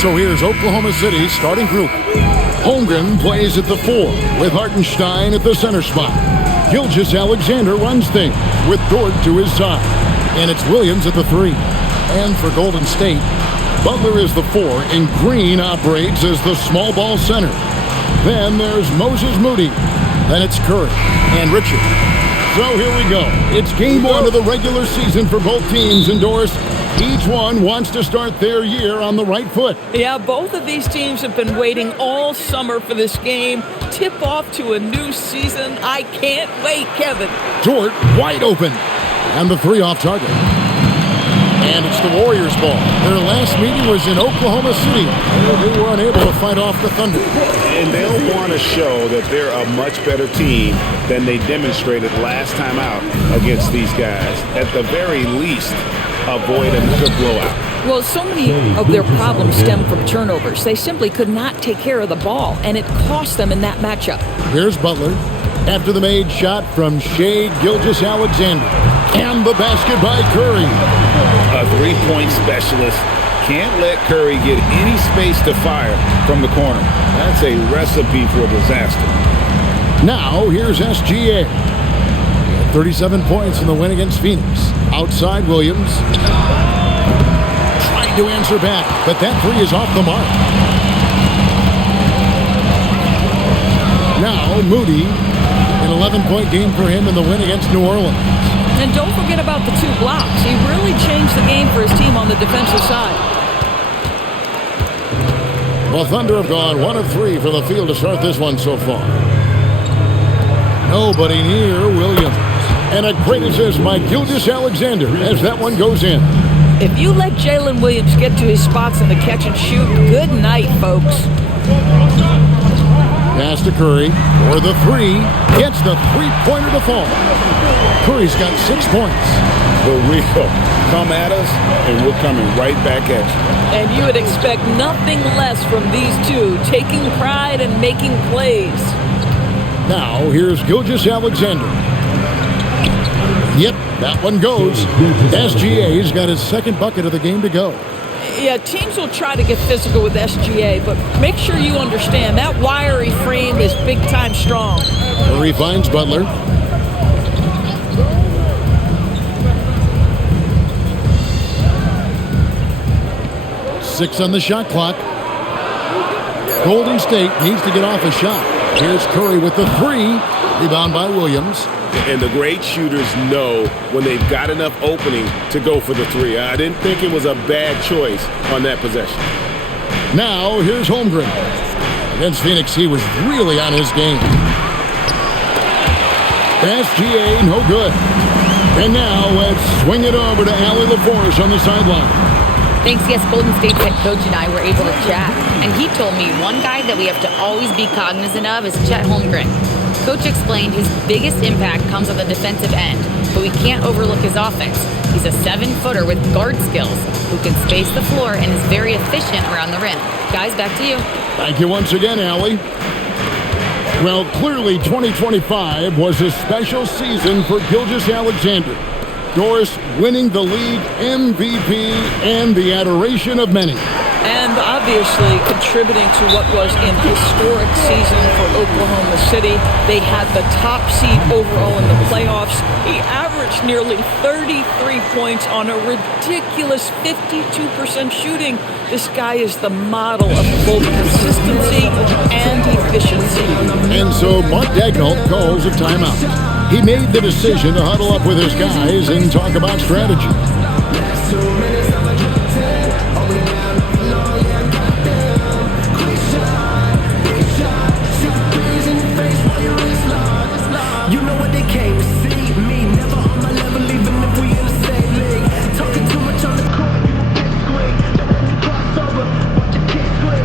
So here's Oklahoma City's starting group. Holmgren plays at the 4 with Hartenstein at the center spot. Gilgeous-Alexander runs things with Dort to his side. And it's Williams at the 3. And for Golden State, Butler is the 4 and Green operates as the small ball center. Then there's Moses Moody. Then it's Curry and Richard. So here we go. It's game 1 of the regular season for both teams, and Doris, each one wants to start their year on the right foot. Yeah, both of these teams have been waiting all summer for this game. Tip off to a new season. I can't wait, Kevin. Dort wide open. And the 3 off target. And it's the Warriors' ball. Their last meeting was in Oklahoma City. They were unable to fight off the Thunder. And they'll want to show that they're a much better team than they demonstrated last time out against these guys. At the very least, avoid another blowout. Well, so many of their problems stem from turnovers. They simply could not take care of the ball, and it cost them in that matchup. Here's Butler after the made shot from Shai Gilgeous-Alexander. And the basket by Curry. A three-point specialist can't let Curry get any space to fire from the corner. That's a recipe for disaster. Now, here's SGA. 37 points in the win against Phoenix. Outside Williams. Trying to answer back, but that 3 is off the mark. Now, Moody. An 11-point game for him in the win against New Orleans. And don't forget about the 2 blocks. He really changed the game for his team on the defensive side. The Thunder have gone 1 of 3 from the field to start this one so far. Nobody near Williams. And a great assist by Gilgeous-Alexander as that one goes in. If you let Jalen Williams get to his spots in the catch and shoot, good night, folks. Pass to Curry for the 3. Gets the 3-pointer to fall. Curry's got 6 points. For real. Come at us, and we're coming right back at you. And you would expect nothing less from these two, taking pride and making plays. Now, here's Gilgeous-Alexander. Yep, that one goes. SGA's got his second bucket of the game to go. Yeah, teams will try to get physical with SGA, but make sure you understand that wiry frame is big-time strong. Curry finds Butler. Six on the shot clock. Golden State needs to get off a shot. Here's Curry with the 3. Rebound by Williams. And the great shooters know when they've got enough opening to go for the 3. I didn't think it was a bad choice on that possession. Now, here's Holmgren. Against Phoenix, he was really on his game. SGA, no good. And now, let's swing it over to Allie LaForce on the sideline. Thanks, yes, Golden State's head coach and I were able to chat. And he told me one guy that we have to always be cognizant of is Chet Holmgren. Coach explained his biggest impact comes on the defensive end, but we can't overlook his offense. He's a 7-footer with guard skills who can space the floor and is very efficient around the rim. Guys, back to you. Thank you once again, Allie. Well, clearly 2025 was a special season for Gilgeous-Alexander. Doris winning the league MVP and the adoration of many. And obviously contributing to what was an historic season for Oklahoma City. They had the top seed overall in the playoffs. He averaged nearly 33 points on a ridiculous 52% shooting. This guy is the model of both consistency and efficiency. And so Mark Daigneault calls a timeout. He made the decision to huddle up with his guys and talk about strategy. You know what they came to see me, never on my level, even if we in the same league. Talking too much on the court, you will get squeaked. Don't let you cross over, watch your kids squeak.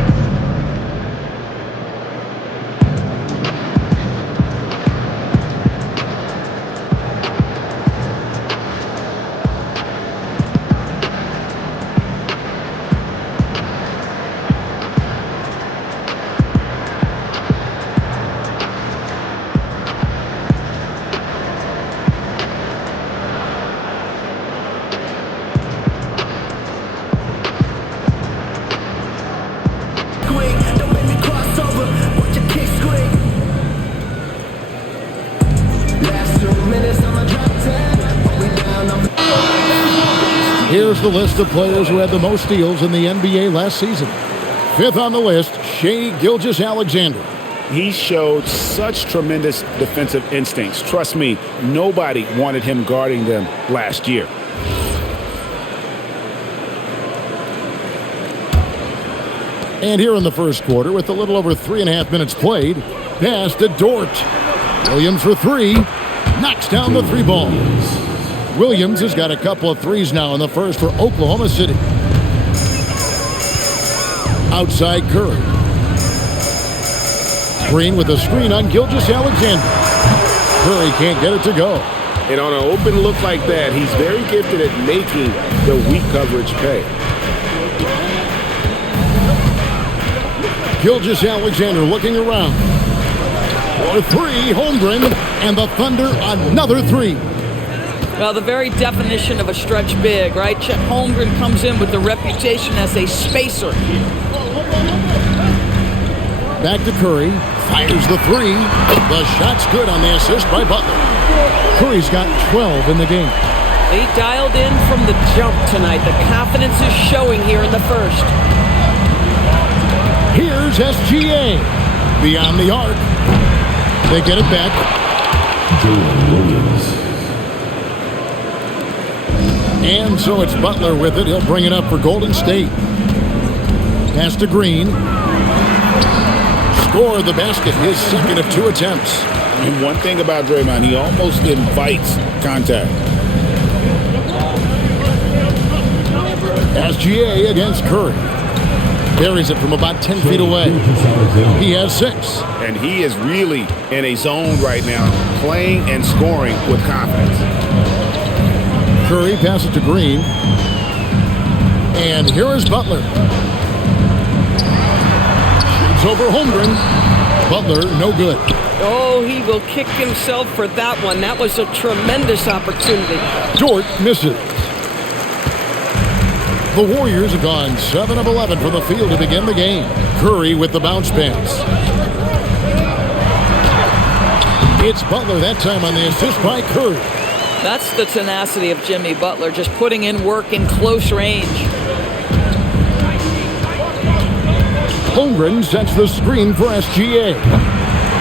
Here's the list of players who had the most steals in the NBA last season. 5th on the list, Shai Gilgeous-Alexander. He showed such tremendous defensive instincts. Trust me, nobody wanted him guarding them last year. And here in the first quarter, with a little over 3.5 minutes played, pass to Dort. Williams for 3. Knocks down the 3 ball. Williams has got a couple of threes now in the first for Oklahoma City. Outside Curry. Green with a screen on Gilgeous-Alexander. Curry can't get it to go. And on an open look like that, he's very gifted at making the weak coverage pay. Gilgeous-Alexander looking around. For 3, Holmgren, and the Thunder another 3. Well, the very definition of a stretch big, right? Chet Holmgren comes in with the reputation as a spacer. Back to Curry. Fires the 3. The shot's good on the assist by Butler. Curry's got 12 in the game. He dialed in from the jump tonight. The confidence is showing here in the first. Here's SGA. Beyond the arc. They get it back. And so it's Butler with it. He'll bring it up for Golden State. Pass to Green. Score the basket, his second of 2 attempts. And one thing about Draymond, he almost invites contact. SGA against Curry. Buries it from about 10 feet away. He has 6. And he is really in a zone right now, playing and scoring with confidence. Curry passes to Green. And here is Butler. Shoots over Holmgren. Butler, no good. Oh, he will kick himself for that one. That was a tremendous opportunity. Dort misses. The Warriors have gone 7 of 11 from the field to begin the game. Curry with the bounce pass. It's Butler that time on the assist by Curry. That's the tenacity of Jimmy Butler, just putting in work in close range. Holmgren sets the screen for SGA.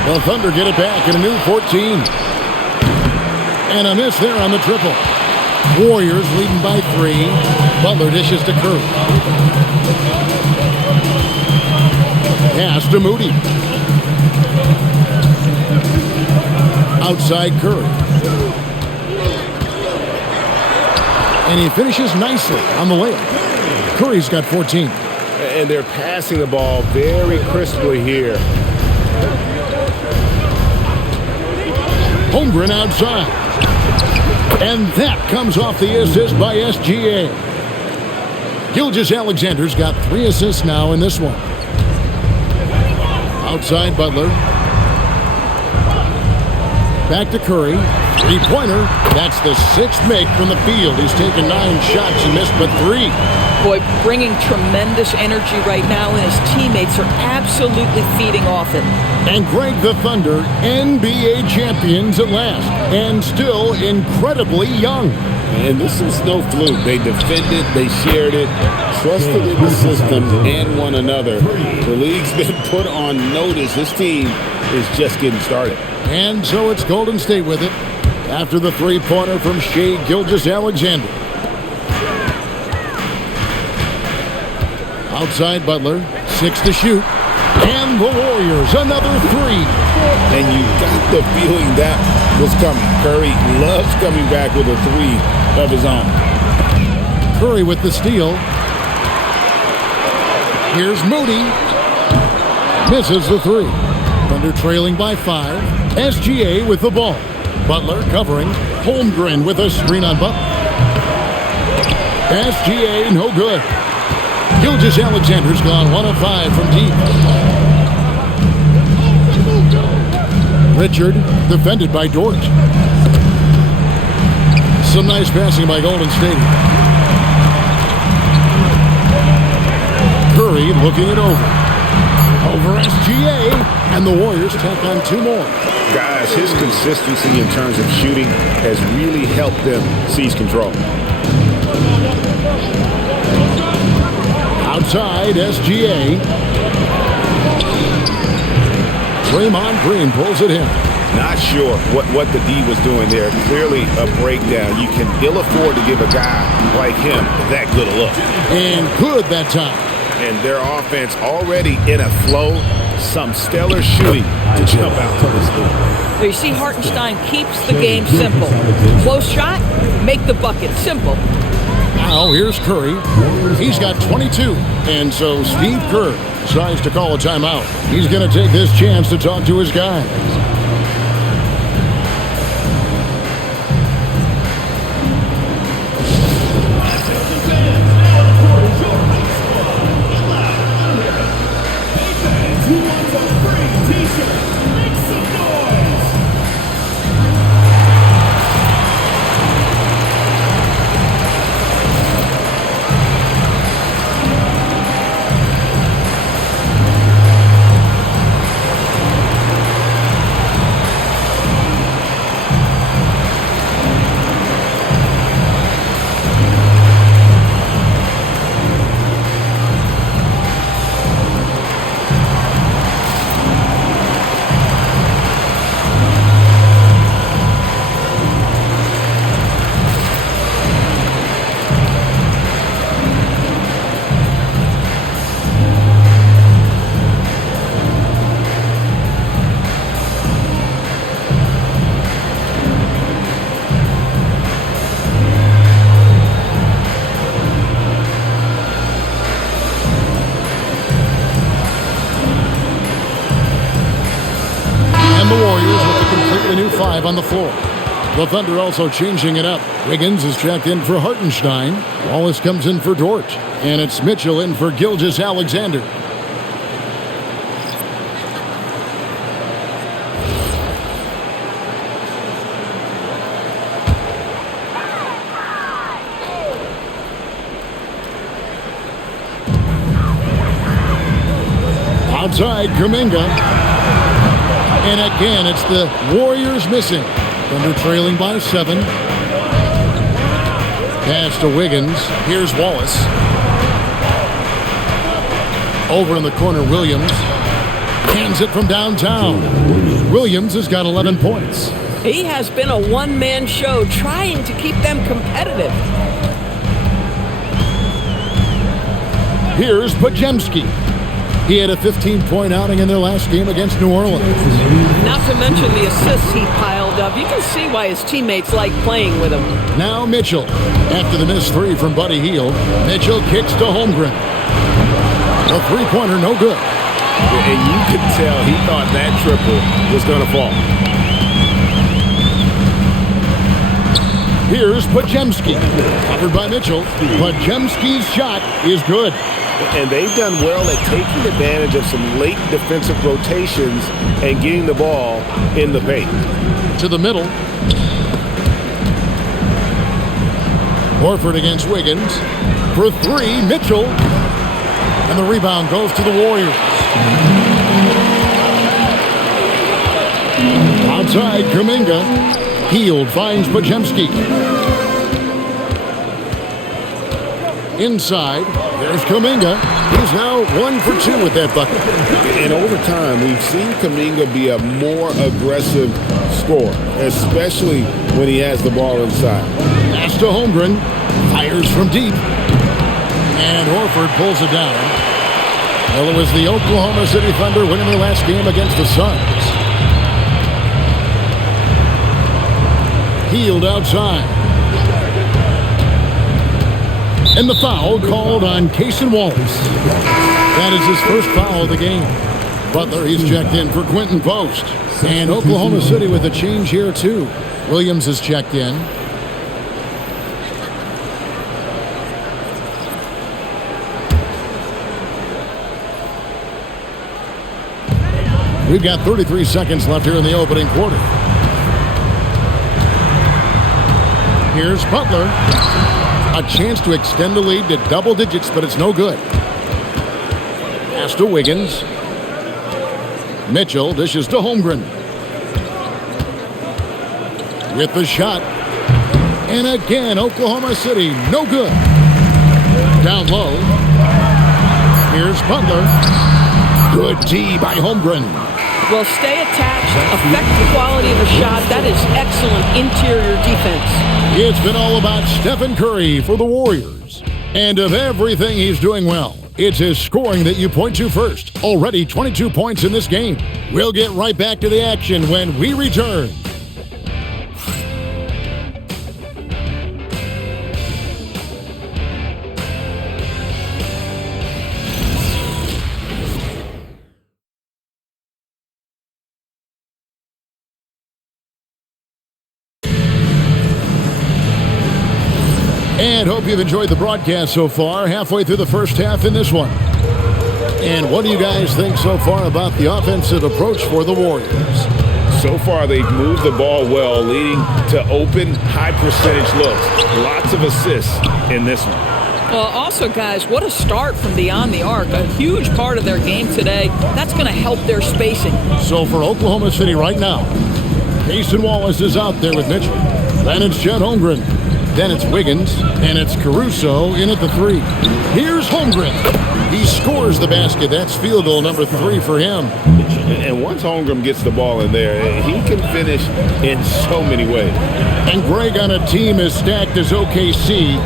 The Thunder get it back in a new 14. And a miss there on the triple. Warriors leading by 3. Butler dishes to Curry. Pass to Moody. Outside Curry. And he finishes nicely on the layup. Curry's got 14. And they're passing the ball very crisply here. Holmgren outside. And that comes off the assist by SGA. Gilgeous-Alexander's got 3 assists now in this one. Outside Butler. Back to Curry. 3-pointer. That's the 6th make from the field. He's taken 9 shots and missed but 3. Boy, bringing tremendous energy right now, and his teammates are absolutely feeding off it. And Greg, the Thunder, NBA champions at last, and still incredibly young. And this is no fluke. They defended, they shared it, trusted in the system and one another. The league's been put on notice. This team is just getting started. And so it's Golden State with it after the 3-pointer from Shai Gilgeous-Alexander. Outside Butler, 6 to shoot. And the Warriors, another 3. And you got the feeling that was coming. Curry loves coming back with a 3 of his own. Curry with the steal. Here's Moody. Misses the 3. Thunder trailing by 5. SGA with the ball. Butler covering. Holmgren with a screen on Butler. SGA no good. Gilgeous-Alexander's gone 1 of 5 from deep. Richard defended by Dort. Some nice passing by Golden State. Curry looking it over. Over SGA, and the Warriors tack on 2 more. Guys, his consistency in terms of shooting has really helped them seize control. Outside, SGA. Draymond Green pulls it in. Not sure what the D was doing there. Clearly a breakdown. You can ill afford to give a guy like him that good a look. And good that time. And their offense already in a flow. Some stellar shooting to jump out to this lead. So you see Hartenstein keeps the game simple. Close shot, make the bucket. Simple. Now here's Curry. He's got 22. And so Steve Kerr decides to call a timeout. He's going to take this chance to talk to his guys. On the floor. The Thunder also changing it up. Wiggins is checked in for Hartenstein. Wallace comes in for Dort. And it's Mitchell in for Gilgeous-Alexander. Outside, Kuminga. And again, it's the Warriors missing. Thunder trailing by 7. Pass to Wiggins. Here's Wallace. Over in the corner, Williams. Hands it from downtown. Williams has got 11 points. He has been a one-man show trying to keep them competitive. Here's Podziemski. He had a 15-point outing in their last game against New Orleans. Not to mention the assists he piled up. You can see why his teammates like playing with him. Now Mitchell. After the missed 3 from Buddy Hield, Mitchell kicks to Holmgren. A 3-pointer, no good. And you could tell he thought that triple was going to fall. Here's Podziemski. Covered by Mitchell. Podziemski's shot is good. And they've done well at taking advantage of some late defensive rotations and getting the ball in the paint. To the middle. Horford against Wiggins. For 3, Mitchell. And the rebound goes to the Warriors. Outside, Kuminga. Hield finds Podziemski. Inside, there's Kuminga. He's now 1 for 2 with that bucket. And over time, we've seen Kuminga be a more aggressive scorer, especially when he has the ball inside. Pass to Holmgren. Fires from deep. And Horford pulls it down. Well, it was the Oklahoma City Thunder winning their last game against the Suns. Hield outside. And the foul called on Cason Wallace. That is his first foul of the game. Butler, he's checked in for Quentin Post. And Oklahoma City with a change here, too. Williams is checked in. We've got 33 seconds left here in the opening quarter. Here's Butler. A chance to extend the lead to double digits, but it's no good. Pass to Wiggins. Mitchell dishes to Holmgren. With the shot. And again, Oklahoma City, no good. Down low. Butler. Good D by Holmgren. Well, stay attached, affect the quality of the shot. That is excellent interior defense. It's been all about Stephen Curry for the Warriors. And of everything he's doing well, it's his scoring that you point to first. Already 22 points in this game. We'll get right back to the action when we return. And hope you've enjoyed the broadcast so far, halfway through the first half in this one. And what do you guys think so far about the offensive approach for the Warriors? So far, they've moved the ball well, leading to open, high-percentage looks. Lots of assists in this one. Well, also, guys, what a start from beyond the arc. A huge part of their game today. That's going to help their spacing. So for Oklahoma City right now, Cason Wallace is out there with Mitchell. Then it's Chet Holmgren. Then it's Wiggins, and it's Caruso in at the 3. Here's Holmgren. He scores the basket. That's field goal number 3 for him. And once Holmgren gets the ball in there, he can finish in so many ways. And Greg, on a team as stacked as OKC,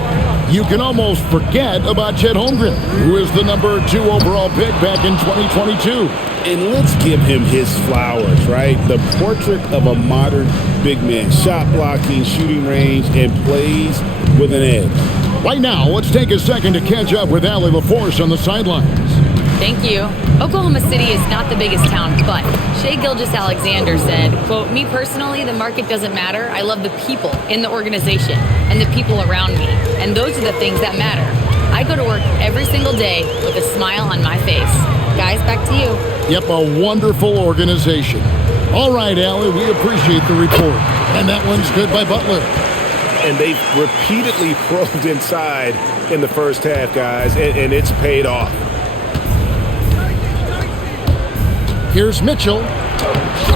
you can almost forget about Chet Holmgren, who is the number 2 overall pick back in 2022. And let's give him his flowers, right? The portrait of a modern big man. Shot blocking, shooting range, and plays with an edge. Right now, let's take a second to catch up with Allie LaForce on the sidelines. Thank you. Oklahoma City is not the biggest town, but Shai Gilgeous-Alexander said, quote, "Me personally, the market doesn't matter. I love the people in the organization and the people around me. And those are the things that matter. I go to work every single day with a smile on my face." Guys, back to you. Yep, a wonderful organization. All right, Allie, we appreciate the report. And that one's good by Butler. And they've repeatedly probed inside in the first half, guys, and it's paid off. Here's Mitchell.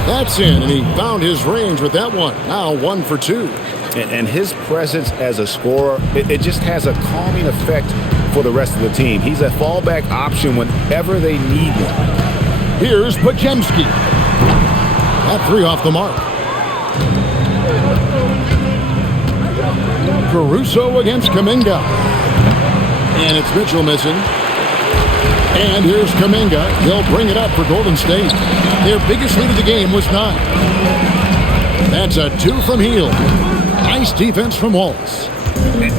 That's in, and he found his range with that one. Now 1 for 2. And his presence as a scorer, it just has a calming effect for the rest of the team. He's a fallback option whenever they need one. Here's Podziemski. That 3 off the mark. Caruso against Kuminga. And it's Mitchell missing. And here's Kuminga. He'll bring it up for Golden State. Their biggest lead of the game was 9. That's a 2 from Hield. Nice defense from Wallace.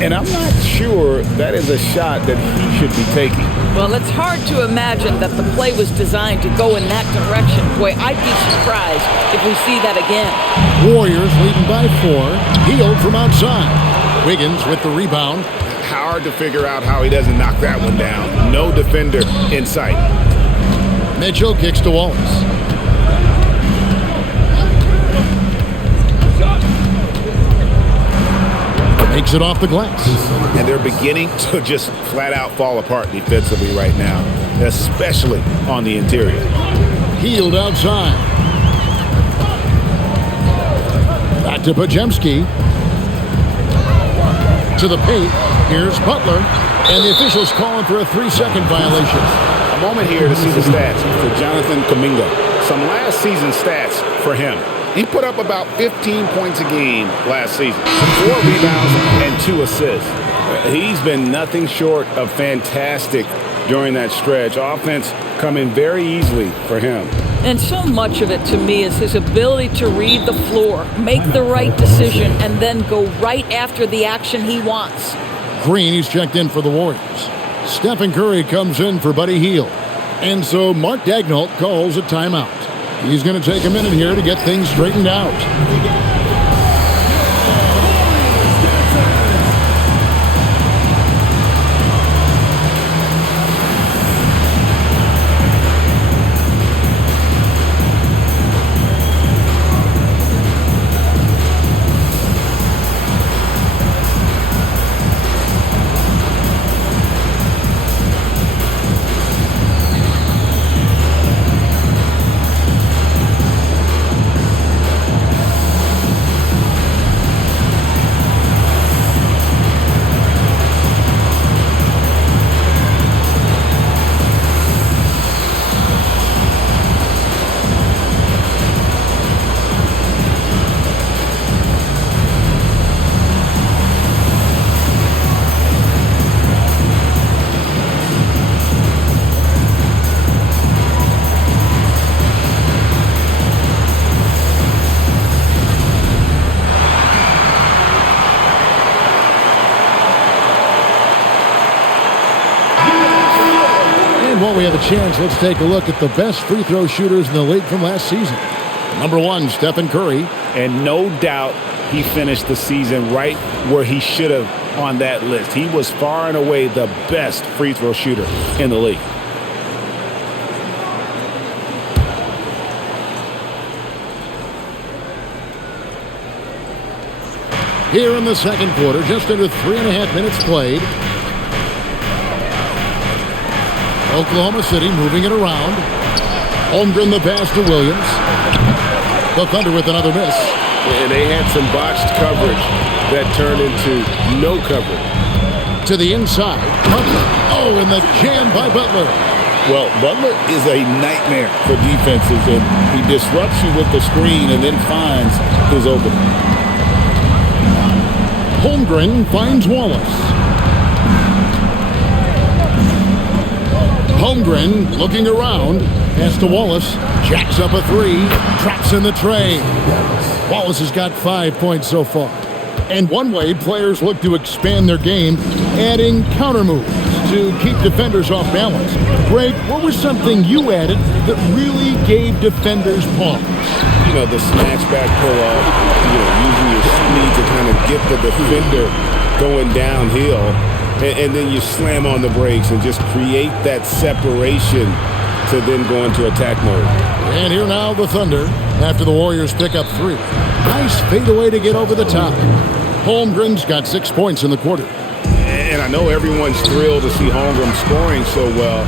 And I'm not sure that is a shot that he should be taking. Well, it's hard to imagine that the play was designed to go in that direction. Boy, I'd be surprised if we see that again. Warriors leading by 4. Hield from outside. Wiggins with the rebound. Hard to figure out how he doesn't knock that one down. No defender in sight. Mitchell kicks to Wallace. Makes it off the glass. And they're beginning to just flat out fall apart defensively right now, especially on the interior. Hield outside. Back to Podziemski. To the paint. Here's Butler. And the officials calling for a 3-second violation. A moment here to see the stats for Jonathan Kuminga. Some last season stats for him. He put up about 15 points a game last season, 4 rebounds and 2 assists. He's been nothing short of fantastic during that stretch. Offense coming very easily for him. And so much of it to me is his ability to read the floor, make the right decision, and then go right after the action he wants. Green, he's checked in for the Warriors. Stephen Curry comes in for Buddy Hield. And so Mark Daigneault calls a timeout. He's going to take a minute here to get things straightened out. have a chance, let's take a look at the best free throw shooters in the league from last season. Number 1, Stephen Curry. And no doubt he finished the season right where he should have on that list. He was far and away the best free throw shooter in the league. Here in the second quarter, just under 3.5 minutes played. Oklahoma City moving it around. Holmgren the pass to Williams. The Thunder with another miss. And they had some botched coverage that turned into no coverage. To the inside. Butler. Oh, and the jam by Butler. Well, Butler is a nightmare for defenses, and he disrupts you with the screen and then finds his opening. Holmgren finds Wallace. Holmgren looking around. Pass to Wallace. Jacks up a 3. Traps in the tray. Wallace has got 5 points so far. And one way players look to expand their game, adding counter moves to keep defenders off balance. Greg, what was something you added that really gave defenders pause? You know, the snatch back pull-up, using your speed to kind of get the defender going downhill, and then you slam on the brakes and just create that separation to then go into attack mode. And here now the Thunder after the Warriors pick up 3. Nice fadeaway to get over the top. Holmgren's got 6 points in the quarter. And I know everyone's thrilled to see Holmgren scoring so well,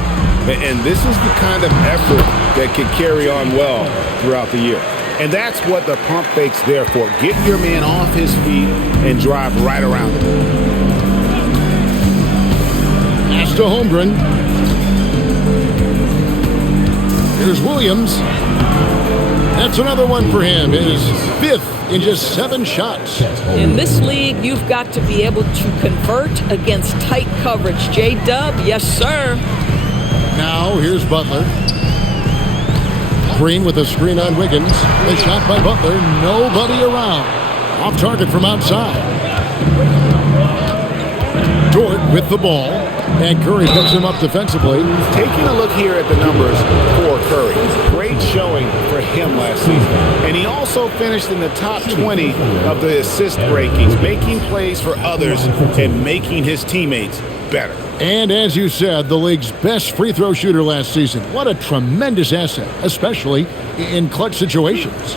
and this is the kind of effort that can carry on well throughout the year. And that's what the pump fake's there for. Get your man off his feet and drive right around him. Pass to Holmgren. Here's Williams. That's another one for him. His 5th in just 7 shots. In this league, you've got to be able to convert against tight coverage. J-Dub, yes, sir. Now, here's Butler. Green with a screen on Wiggins. The shot by Butler. Nobody around. Off target from outside. Dort with the ball. And Curry picks him up defensively. Taking a look here at the numbers for Curry. Great showing for him last season. And he also finished in the top 20 of the assist rankings, making plays for others and making his teammates better. And as you said, the league's best free throw shooter last season. What a tremendous asset, especially in clutch situations.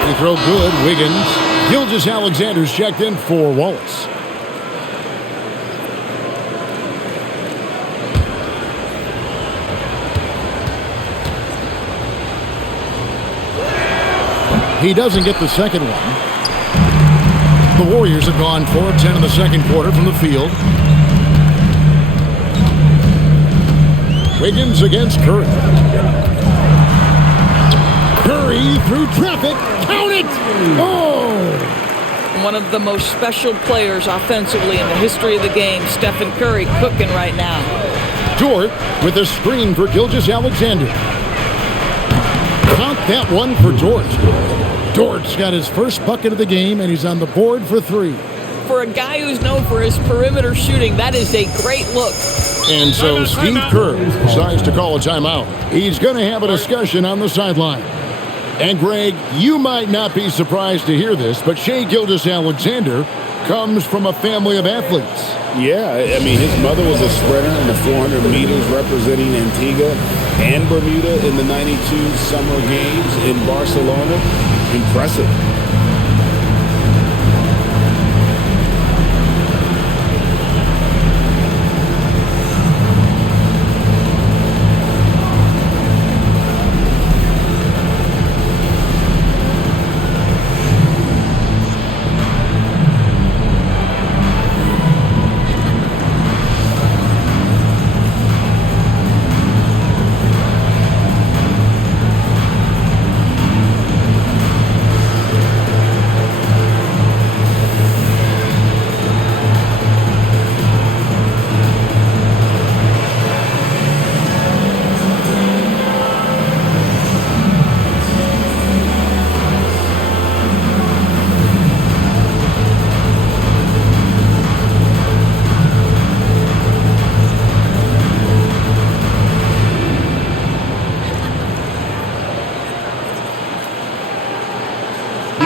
Free throw good, Wiggins. Gilgeous-Alexander's checked in for Wallace. He doesn't get the second one. The Warriors have gone 4 of 10 in the second quarter from the field. Wiggins against Curry. Curry through traffic. Count it! Oh! One of the most special players offensively in the history of the game, Stephen Curry, cooking right now. Dort with a screen for Gilgeous-Alexander. Count that one for Dort. Dort's got his first bucket of the game, and he's on the board for 3. For a guy who's known for his perimeter shooting, that is a great look. And so Steve Kerr decides to call a timeout. He's going to have a discussion on the sideline. And Greg, you might not be surprised to hear this, but Shai Gilgeous-Alexander comes from a family of athletes. Yeah, I mean, his mother was a sprinter in the 400 meters representing Antigua and Bermuda in the 92 Summer Games in Barcelona. Impressive.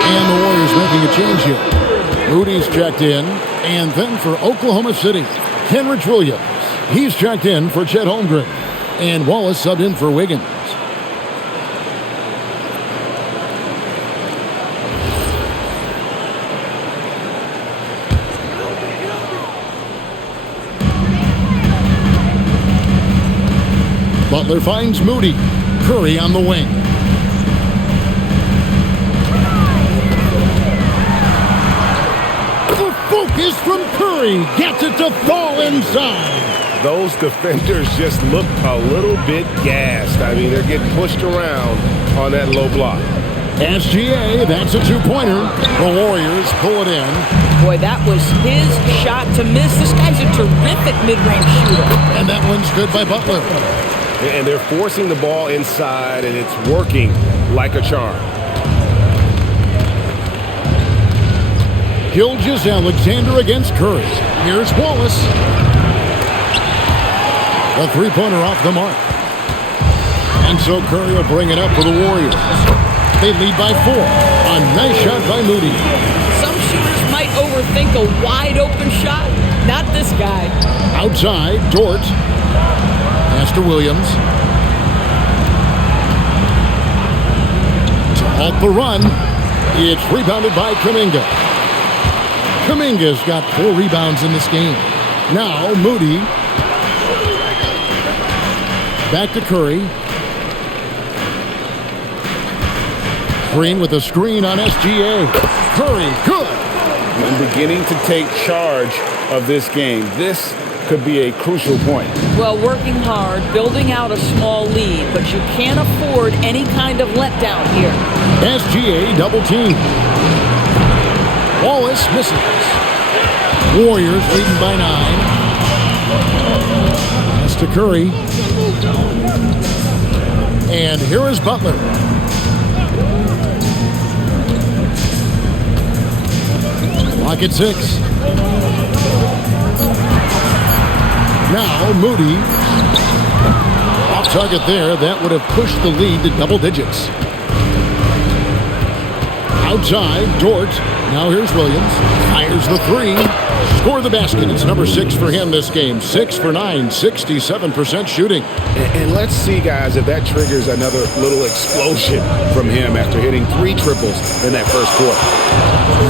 And the Warriors making a change here. Moody's checked in. And then for Oklahoma City, Kenrich Williams. He's checked in for Chet Holmgren. And Wallace subbed in for Wiggins. Butler finds Moody. Curry on the wing. The focus from Curry gets it to fall inside. Those defenders just look a little bit gassed. I mean, they're getting pushed around on that low block. SGA, that's a two-pointer. The Warriors pull it in. Boy, that was his shot to miss. This guy's a terrific mid-range shooter. And that one's good by Butler. And they're forcing the ball inside, and it's working like a charm. Gilgeous-Alexander against Curry. Here's Wallace. The three-pointer off the mark. And so Curry will bring it up for the Warriors. They lead by 4. A nice shot by Moody. Some shooters might overthink a wide-open shot. Not this guy. Outside, Dort. Pass to Williams. To halt the run. It's rebounded by Kuminga. Kuminga's got 4 rebounds in this game. Now Moody. Back to Curry. Green with a screen on SGA. Curry, good. And beginning to take charge of this game. This could be a crucial point. Well, working hard, building out a small lead, but you can't afford any kind of letdown here. SGA double team. Wallace misses. Warriors leading by 9. Pass to Curry. And here is Butler. Clock at 6. Now Moody. Off target there. That would have pushed the lead to double digits. Outside, Dort. Now here's Williams. Fires the 3. Score the basket. It's number 6 for him this game. 6 for 9, 67% shooting. And let's see, guys, if that triggers another little explosion from him after hitting 3 triples in that first quarter.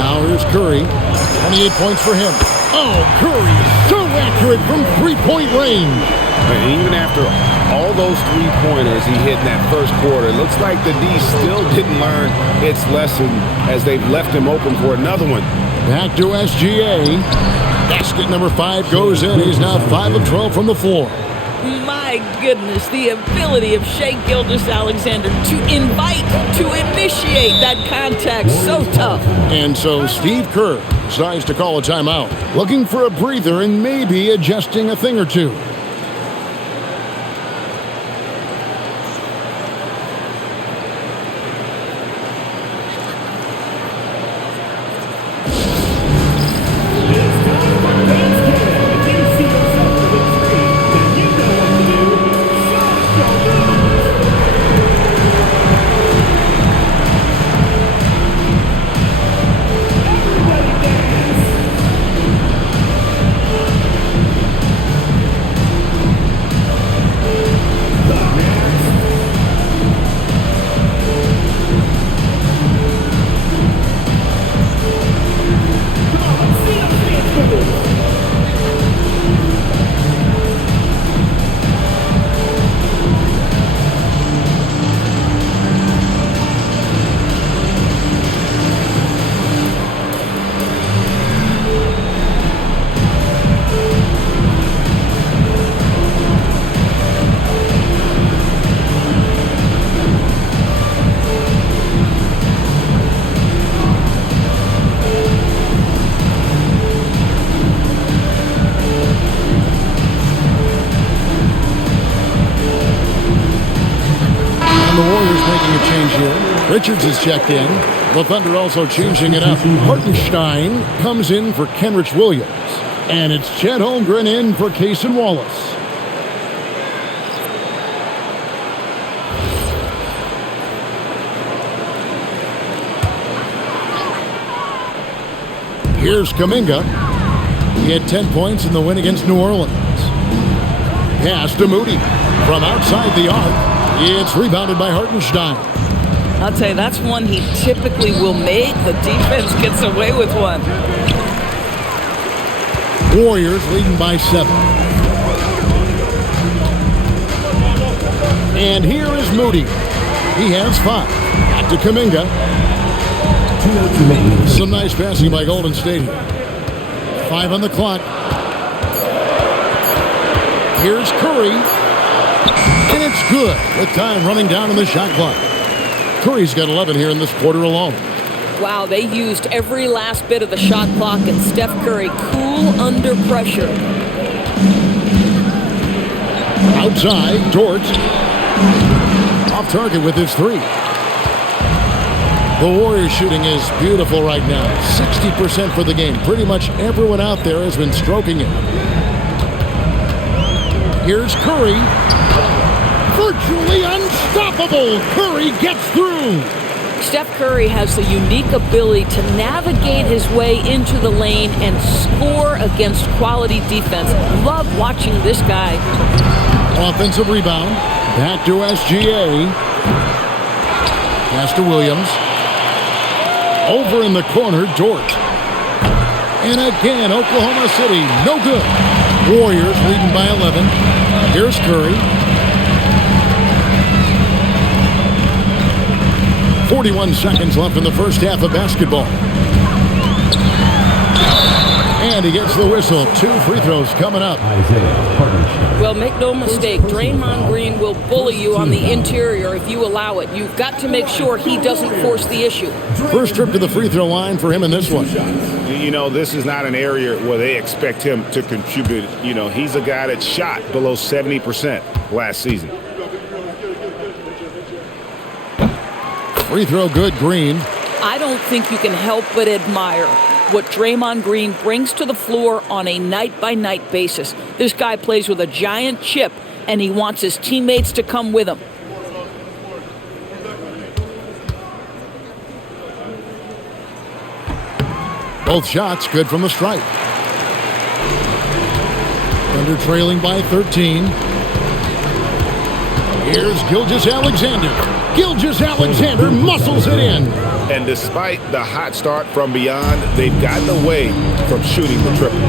Now here's Curry. 28 points for him. Oh, Curry, so accurate from three-point range. And even after all those 3-pointers he hit in that first quarter, it looks like the D still didn't learn its lesson as they've left him open for another one. Back to SGA. Basket number 5 goes in. He's now 5 of 12 from the floor. My goodness, the ability of Shai Gilgeous-Alexander to invite, to initiate that contact, so tough. And so Steve Kerr decides to call a timeout, looking for a breather and maybe adjusting a thing or two. Richards is checked in. The Thunder also changing it up. Hartenstein comes in for Kenrich Williams. And it's Chet Holmgren in for Cason Wallace. Here's Kuminga. He had 10 points in the win against New Orleans. Pass to Moody. From outside the arc, it's rebounded by Hartenstein. I'll tell you, that's one he typically will make. The defense gets away with one. Warriors leading by 7. And here is Moody. He has 5. Back to Kuminga. Some nice passing by Golden State here. 5 on the clock. Here's Curry. And it's good with time running down on the shot clock. Curry's got 11 here in this quarter alone. Wow, they used every last bit of the shot clock, and Steph Curry cool under pressure. Outside, Dort. Off target with his 3. The Warriors shooting is beautiful right now. 60% for the game. Pretty much everyone out there has been stroking it. Here's Curry. Virtually unstoppable. Curry gets through. Steph Curry has the unique ability to navigate his way into the lane and score against quality defense. Love watching this guy. Offensive rebound. Back to SGA. Pass to Williams. Over in the corner, Dort. And again, Oklahoma City, no good. Warriors leading by 11. Here's Curry. 41 seconds left in the first half of basketball. And he gets the whistle. 2 free throws coming up. Well, make no mistake, Draymond Green will bully you on the interior if you allow it. You've got to make sure he doesn't force the issue. First trip to the free throw line for him in this one. You know, this is not an area where they expect him to contribute. You know, he's a guy that shot below 70% last season. Free throw good, Green. I don't think you can help but admire what Draymond Green brings to the floor on a night-by-night basis. This guy plays with a giant chip, and he wants his teammates to come with him. Both shots good from the stripe. Thunder trailing by 13. Here's Gilgeous-Alexander. Gilgeous-Alexander muscles it in. And despite the hot start from beyond, they've gotten away from shooting the triple.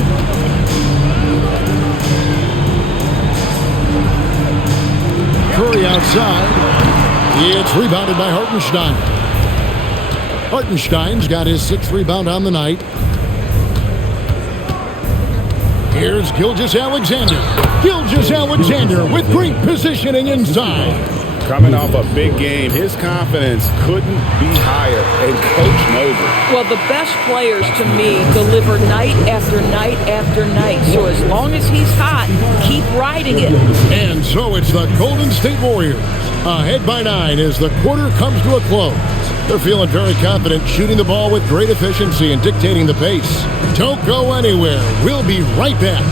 Curry outside. It's rebounded by Hartenstein. Hartenstein's got his 6th rebound on the night. Here's Gilgeous-Alexander. Gilgeous-Alexander with great positioning inside. Coming off a big game, his confidence couldn't be higher, and Coach knows it. Well, the best players, to me, deliver night after night after night. So as long as he's hot, keep riding it. And so it's the Golden State Warriors, ahead by 9 as the quarter comes to a close. They're feeling very confident, shooting the ball with great efficiency and dictating the pace. Don't go anywhere. We'll be right back.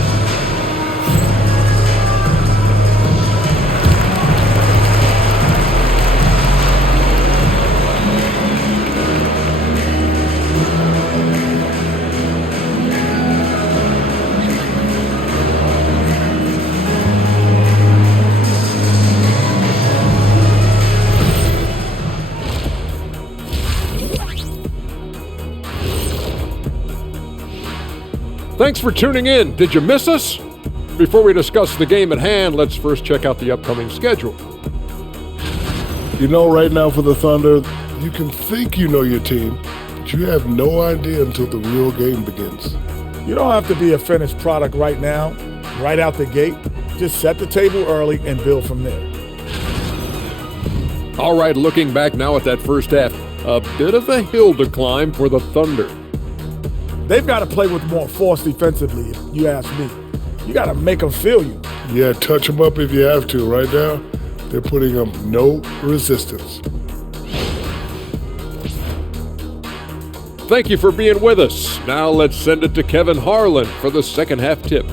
Thanks for tuning in. Did you miss us? Before we discuss the game at hand, let's first check out the upcoming schedule. You know, right now for the Thunder, you can think you know your team, but you have no idea until the real game begins. You don't have to be a finished product right now, right out the gate. Just set the table early and build from there. All right, looking back now at that first half, a bit of a hill to climb for the Thunder. They've got to play with more force defensively, if you ask me. You got to make them feel you. Yeah, touch them up if you have to. Right now, they're putting up no resistance. Thank you for being with us. Now let's send it to Kevin Harlan for the second half tip.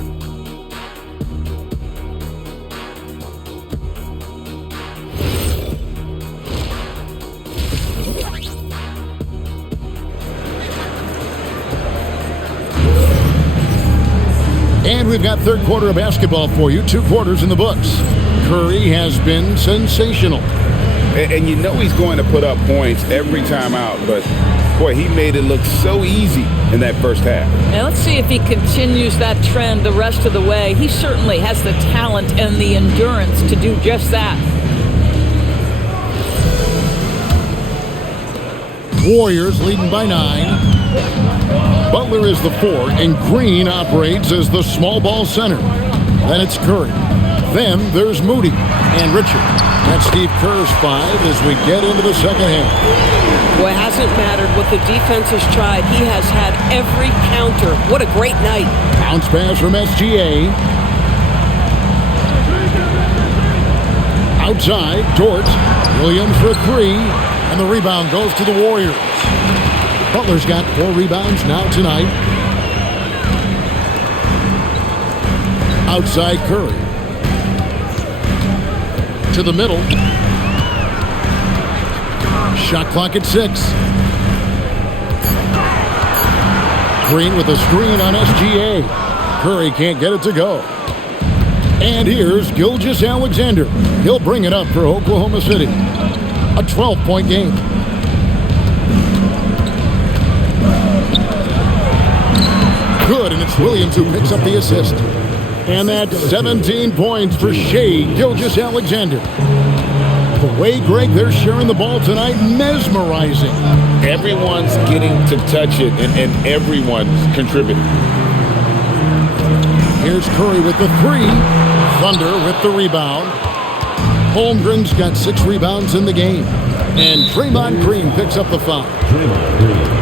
And we've got third quarter of basketball for you. 2 quarters in the books. Curry has been sensational. And you know he's going to put up points every time out, but boy, he made it look so easy in that first half. And let's see if he continues that trend the rest of the way. He certainly has the talent and the endurance to do just that. Warriors leading by 9. Butler is the 4, and Green operates as the small ball center. Then it's Curry. Then there's Moody and Richard. That's Steve Kerr's 5 as we get into the second half. Boy, it hasn't mattered what the defense has tried. He has had every counter. What a great night. Bounce pass from SGA. Outside, Dort. Williams for 3. And the rebound goes to the Warriors. Butler's got 4 rebounds now tonight. Outside Curry. To the middle. Shot clock at 6. Green with a screen on SGA. Curry can't get it to go. And here's Gilgeous-Alexander. He'll bring it up for Oklahoma City. A 12-point game. Good, and it's Williams who picks up the assist. And that's 17 points for Shai Gilgeous-Alexander. The way, Greg, they're sharing the ball tonight, mesmerizing. Everyone's getting to touch it, and everyone's contributing. Here's Curry with the 3. Thunder with the rebound. Holmgren's got 6 rebounds in the game. And Draymond Green picks up the foul.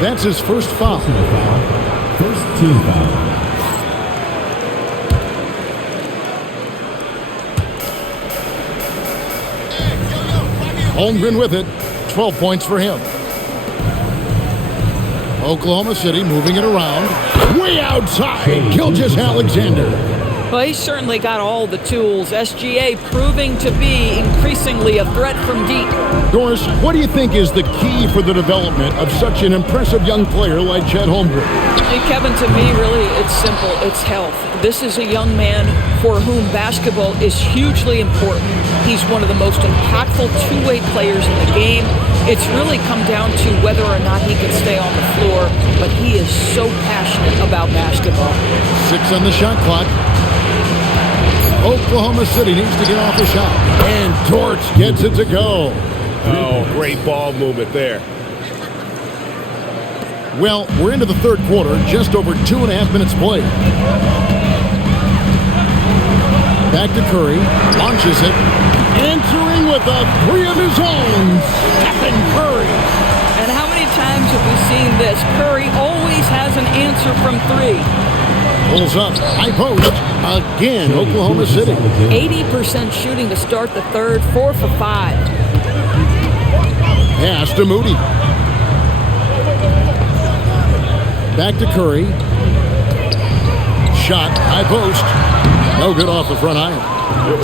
That's his first foul. First team foul. Holmgren with it. 12 points for him. Oklahoma City moving it around. Way outside, Gilgeous-Alexander. Well, he's certainly got all the tools. SGA proving to be increasingly a threat from deep. Doris, what do you think is the key for the development of such an impressive young player like Chet Holmgren? Hey, Kevin, to me, really, it's simple. It's health. This is a young man for whom basketball is hugely important. He's one of the most impactful two-way players in the game. It's really come down to whether or not he can stay on the floor, but he is so passionate about basketball. 6 on the shot clock. Oklahoma City needs to get off the shot. And Torch gets it to go. Oh, great ball movement there. Well, we're into the third quarter, just over 2.5 minutes played. Back to Curry, launches it, answering with a 3 of his own. Stephen Curry. And how many times have we seen this? Curry always has an answer from 3. Pulls up, high post, again, Oklahoma City. 80% shooting to start the third, 4 for 5. Pass to Moody. Back to Curry. Shot, high post. No good off the front iron.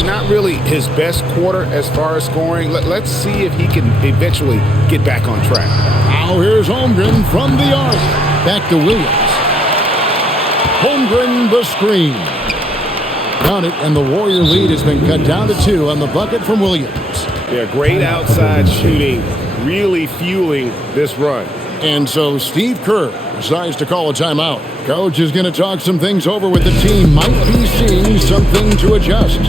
Not really his best quarter as far as scoring. Let's see if he can eventually get back on track. Now here's Holmgren from the arc. Back to Williams. Holmgren the screen. Count it, and the Warrior lead has been cut down to 2 on the bucket from Williams. Yeah, great outside shooting, really fueling this run. And so Steve Kerr decides to call a timeout. Coach is going to talk some things over with the team. Might be seeing something to adjust.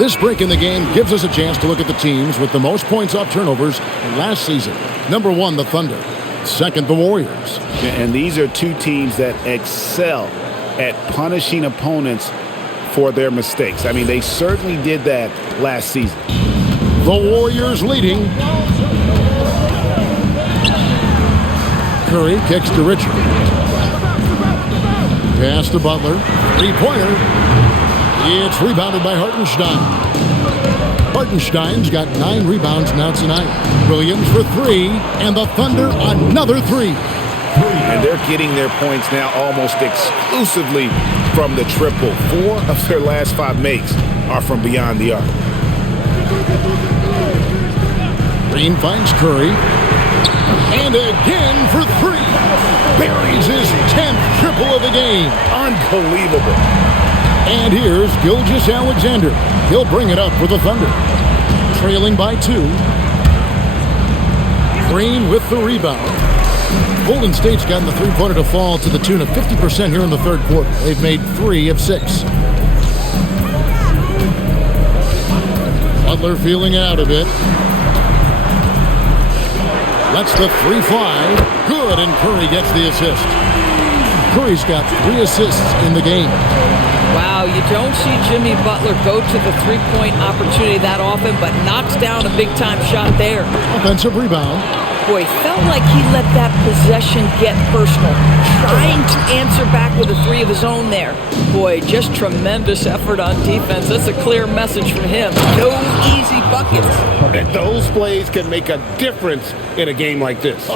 This break in the game gives us a chance to look at the teams with the most points off turnovers last season. Number 1, the Thunder. Second, the Warriors. And these are two teams that excel at punishing opponents for their mistakes. I mean, they certainly did that last season. The Warriors leading. Curry kicks to Richard. Pass to Butler. Three-pointer. It's rebounded by Hartenstein. Hartenstein's got 9 rebounds now tonight. Williams for 3, and the Thunder another 3. And they're getting their points now almost exclusively from the triple. 4 of their last 5 makes are from beyond the arc. Green finds Curry. And again for 3. Buries his 10th triple of the game. Unbelievable. And here's Gilgeous-Alexander. He'll bring it up for the Thunder. Trailing by 2. Green with the rebound. Golden State's gotten the three-pointer to fall to the tune of 50% here in the third quarter. They've made 3 of 6. Butler feeling it out a bit. Lets the 3 fly. Good, and Curry gets the assist. Curry's got 3 assists in the game. Wow, you don't see Jimmy Butler go to the three-point opportunity that often, but knocks down a big-time shot there. Offensive rebound. Boy, felt like he let that possession get personal, trying to answer back with a 3 of his own there. Boy, just tremendous effort on defense. That's a clear message from him. No easy buckets. And those plays can make a difference in a game like this.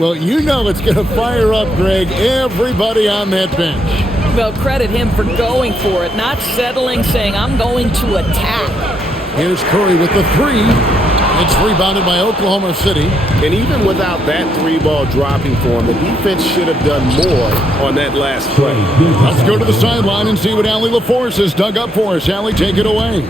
Well, you know it's going to fire up, Greg, everybody on that bench. Well, credit him for going for it, not settling, saying, I'm going to attack. Here's Curry with the 3. It's rebounded by Oklahoma City. And even without that 3-ball dropping for him, the defense should have done more on that last play. Let's go to the sideline and see what Allie LaForce has dug up for us. Allie, take it away.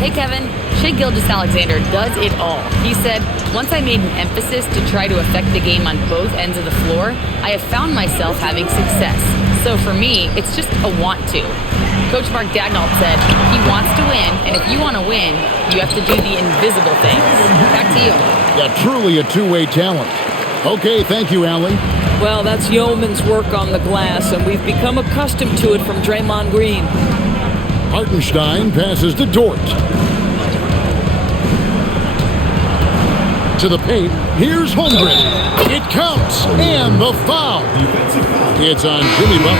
Hey, Kevin. Shai Gilgeous-Alexander does it all. He said, once I made an emphasis to try to affect the game on both ends of the floor, I have found myself having success. So for me, it's just a want to. Coach Mark Daigneault said, he wants to win, and if you want to win, you have to do the invisible things. Back to you. Yeah, truly a two-way talent. Okay, thank you, Allie. Well, that's yeoman's work on the glass, and we've become accustomed to it from Draymond Green. Hartenstein passes to Dort. To the paint. Here's Holmgren. It counts. And the foul. It's on Jimmy Butler.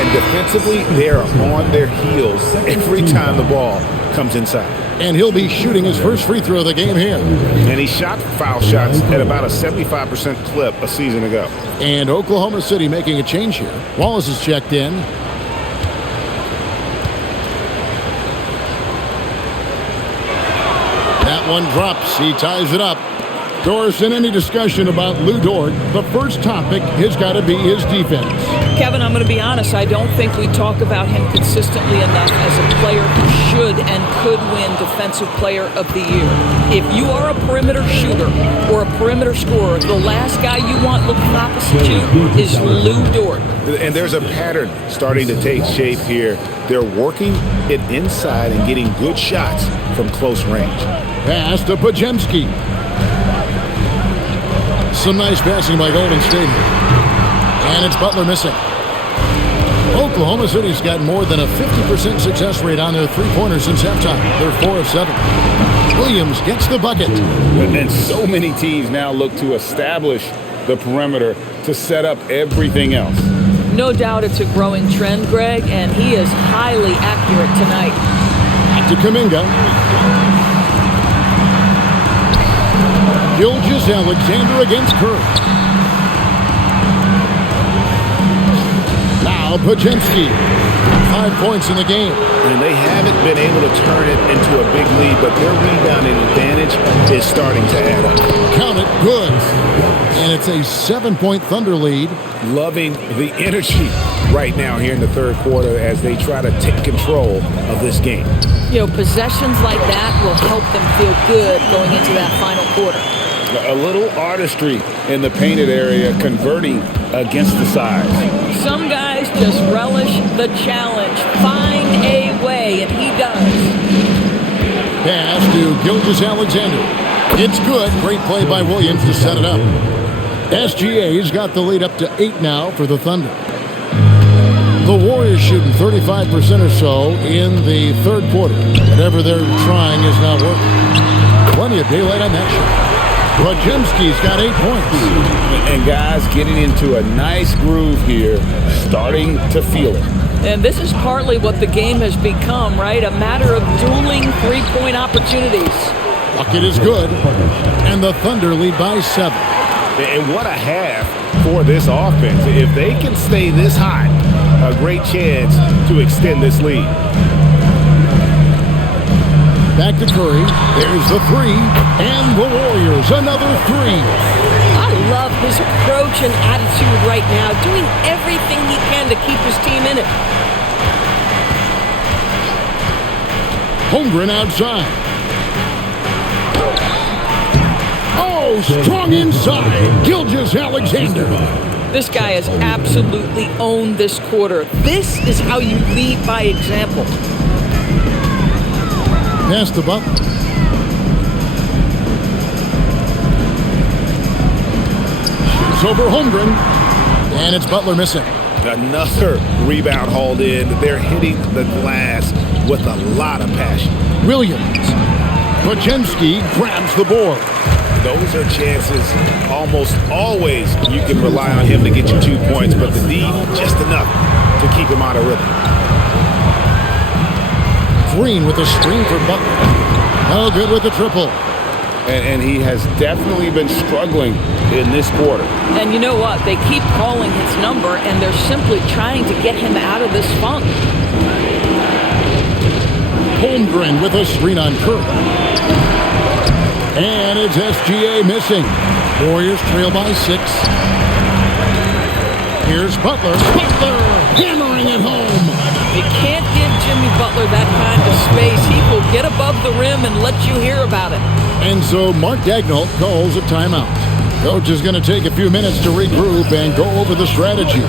And defensively, they're on their heels every time the ball comes inside. And he'll be shooting his first free throw of the game here. And he shot foul shots at about a 75% clip a season ago. And Oklahoma City making a change here. Wallace is checked in. That one drops. He ties it up. Doris, in any discussion about Lou Dort, the first topic has got to be his defense. Kevin, I'm going to be honest. I don't think we talk about him consistently enough as a player who should and could win Defensive Player of the Year. If you are a perimeter shooter or a perimeter scorer, the last guy you want looking opposite you is Lou Dort. And there's a pattern starting to take shape here. They're working it inside and getting good shots from close range. Pass to Podziemski. Some nice passing by Golden State. And it's Butler missing. Oklahoma City's got more than a 50% success rate on their three-pointers since halftime. They're 4 of 7. Williams gets the bucket. And so many teams now look to establish the perimeter to set up everything else. No doubt it's a growing trend, Greg, and he is highly accurate tonight. Back to Kuminga. Gilgeous-Alexander against Curry. Now Podziemski. 5 points in the game. And they haven't been able to turn it into a big lead, but their rebounding advantage is starting to add up. Count it, good. And it's a 7-point Thunder lead. Loving the energy right now here in the third quarter as they try to take control of this game. You know, possessions like that will help them feel good going into that final quarter. A little artistry in the painted area, converting against the size. Some guys just relish the challenge. Find a way, and he does. Gilgeous Alexander. It's good. Great play by Williams to set it up. SGA's got the lead up to 8 now for the Thunder. The Warriors shooting 35% or so in the third quarter. Whatever they're trying is not working. Plenty of daylight on that shot. Podziemski's got 8 points. And guys getting into a nice groove here, starting to feel it. And this is partly what the game has become, right? A matter of dueling three-point opportunities. Bucket is good, and the Thunder lead by 7. And what a half for this offense. If they can stay this hot, a great chance to extend this lead. Back to Curry. There's the 3, and the Warriors another 3. I love his approach and attitude right now, doing everything he can to keep his team in it. Holmgren outside. Oh, strong inside. Gilgeous Alexander. This guy has absolutely owned this quarter. This is how you lead by example. Pass the Butler. Shoots over Holmgren. And it's Butler missing. Another rebound hauled in. They're hitting the glass with a lot of passion. Williams. Podziemski grabs the board. Those are chances almost always you can rely on him to get you 2 points, but the D just enough to keep him out of rhythm. Green with a screen for Butler. No good with the triple. And he has definitely been struggling in this quarter. And you know what? They keep calling his number, and they're simply trying to get him out of this funk. Holmgren with a screen on Curry. And it's SGA missing. Warriors trail by 6. Here's Butler. Butler hammering it home. You can't give Jimmy Butler that kind of space. He will get above the rim and let you hear about it. And so Mark Daigneault calls a timeout. Coach is going to take a few minutes to regroup and go over the strategy.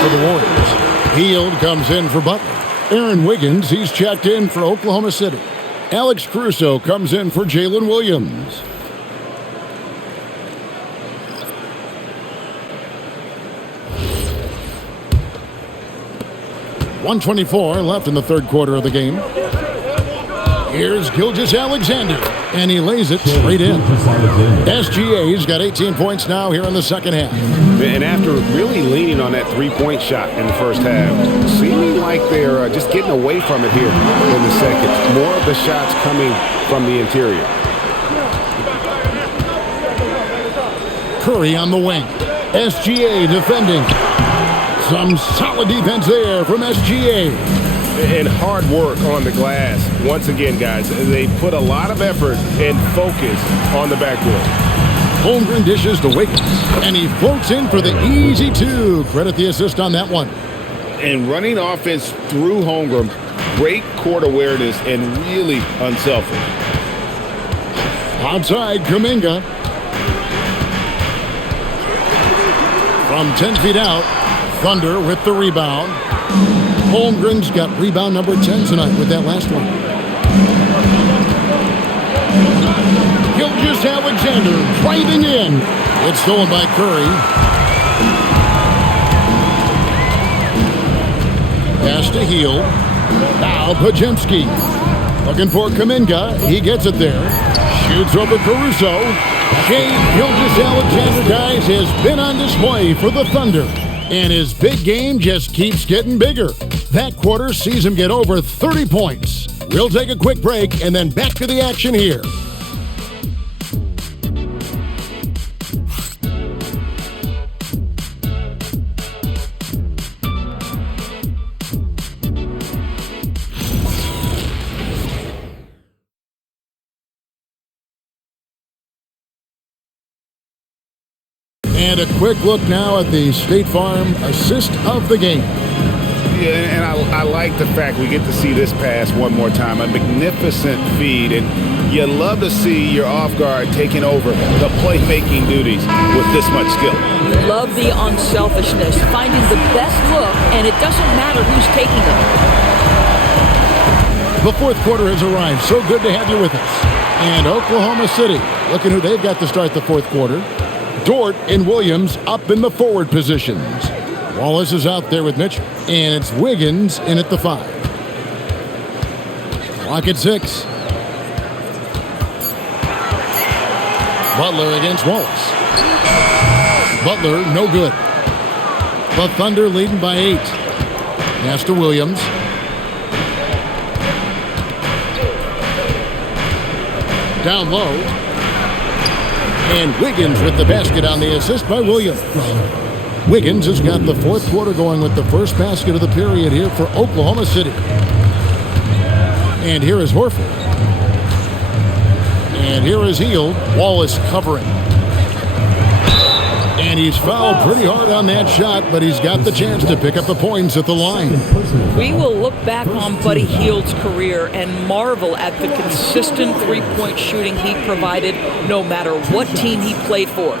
For the Warriors. Hield comes in for Butler. Aaron Wiggins, he's checked in for Oklahoma City. Alex Caruso comes in for Jalen Williams. .124 left in the third quarter of the game. Here's Gilgeous Alexander, and he lays it straight in. SGA's got 18 points now here in the second half. And after really leaning on that three-point shot in the first half, seeming like they're just getting away from it here in the second. More of the shots coming from the interior. Curry on the wing. SGA defending. Some solid defense there from SGA. And hard work on the glass. Once again, guys, they put a lot of effort and focus on the backboard. Holmgren dishes to Wiggins, and he floats in for the easy two. Credit the assist on that one. And running offense through Holmgren, great court awareness and really unselfish. Outside, Kuminga. From 10 feet out, Thunder with the rebound. Holmgren's got rebound number 10 tonight with that last one. Gilgeous Alexander driving in. It's stolen by Curry. Pass to Heel. Now Pajemski. Looking for Kuminga. He gets it there. Shoots over Caruso. Shai Gilgeous-Alexander, guys, has been on display for the Thunder. And his big game just keeps getting bigger. That quarter sees him get over 30 points. We'll take a quick break and then back to the action here. And a quick look now at the State Farm assist of the game. Yeah, and I like the fact we get to see this pass one more time. A magnificent feed, and you love to see your off guard taking over the playmaking duties with this much skill. You love the unselfishness, finding the best look, and it doesn't matter who's taking it. The fourth quarter has arrived. So good to have you with us. And Oklahoma City, looking who they've got to start the fourth quarter. Dort and Williams up in the forward positions. Wallace is out there with Mitchell, and it's Wiggins in at the 5. Clock at 6. Butler against Wallace. Butler, no good. The Thunder leading by 8. Pass to Williams. Down low. And Wiggins with the basket on the assist by Williams. Wiggins has got the fourth quarter going with the first basket of the period here for Oklahoma City. And here is Horford. And here is Hield. Wallace covering. And he's fouled pretty hard on that shot, but he's got the chance to pick up the points at the line. We will look back on Buddy Hield's career and marvel at the consistent three-point shooting he provided no matter what team he played for.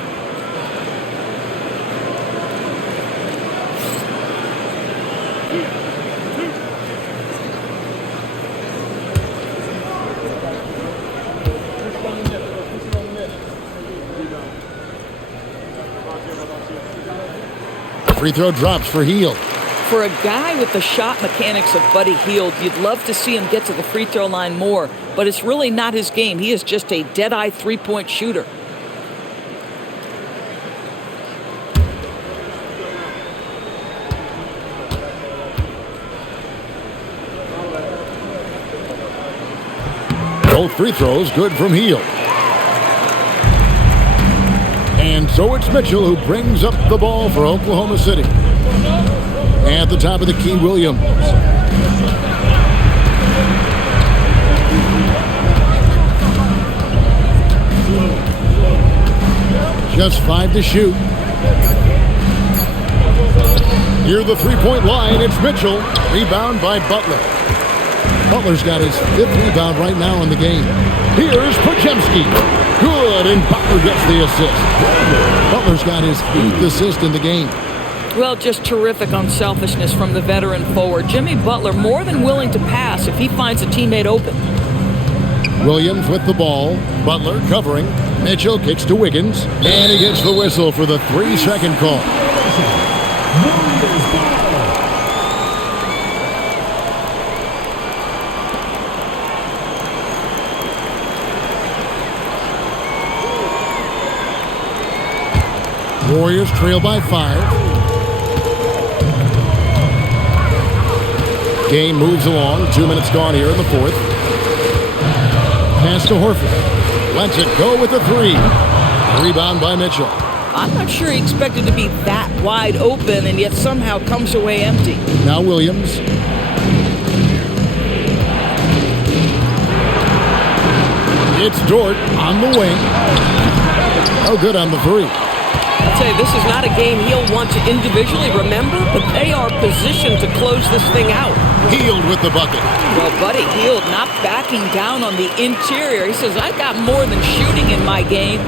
Free throw drops for Hield. For a guy with the shot mechanics of Buddy Hield, you'd love to see him get to the free throw line more, but it's really not his game. He is just a dead-eye three-point shooter. Both free throws good from Hield. And so it's Mitchell who brings up the ball for Oklahoma City. At the top of the key, Williams. Just 5 to shoot. Near the three-point line, it's Mitchell. Rebound by Butler. Butler's got his 5th rebound right now in the game. Here's Pajemski. Good, and Butler gets the assist. Butler's got his 8th assist in the game. Well, just terrific unselfishness from the veteran forward. Jimmy Butler more than willing to pass if he finds a teammate open. Williams with the ball. Butler covering. Mitchell kicks to Wiggins. And he gets the whistle for the 3-second call. Warriors trail by 5. Game moves along. 2 minutes gone here in the fourth. Pass to Horford. Lets it go with the 3. Rebound by Mitchell. I'm not sure he expected to be that wide open and yet somehow comes away empty. Now Williams. It's Dort on the wing. Oh, good on the 3. I'd say this is not a game he'll want to individually remember, but they are positioned to close this thing out. Hield with the bucket. Well, Buddy Hield not backing down on the interior. He says, I've got more than shooting in my game.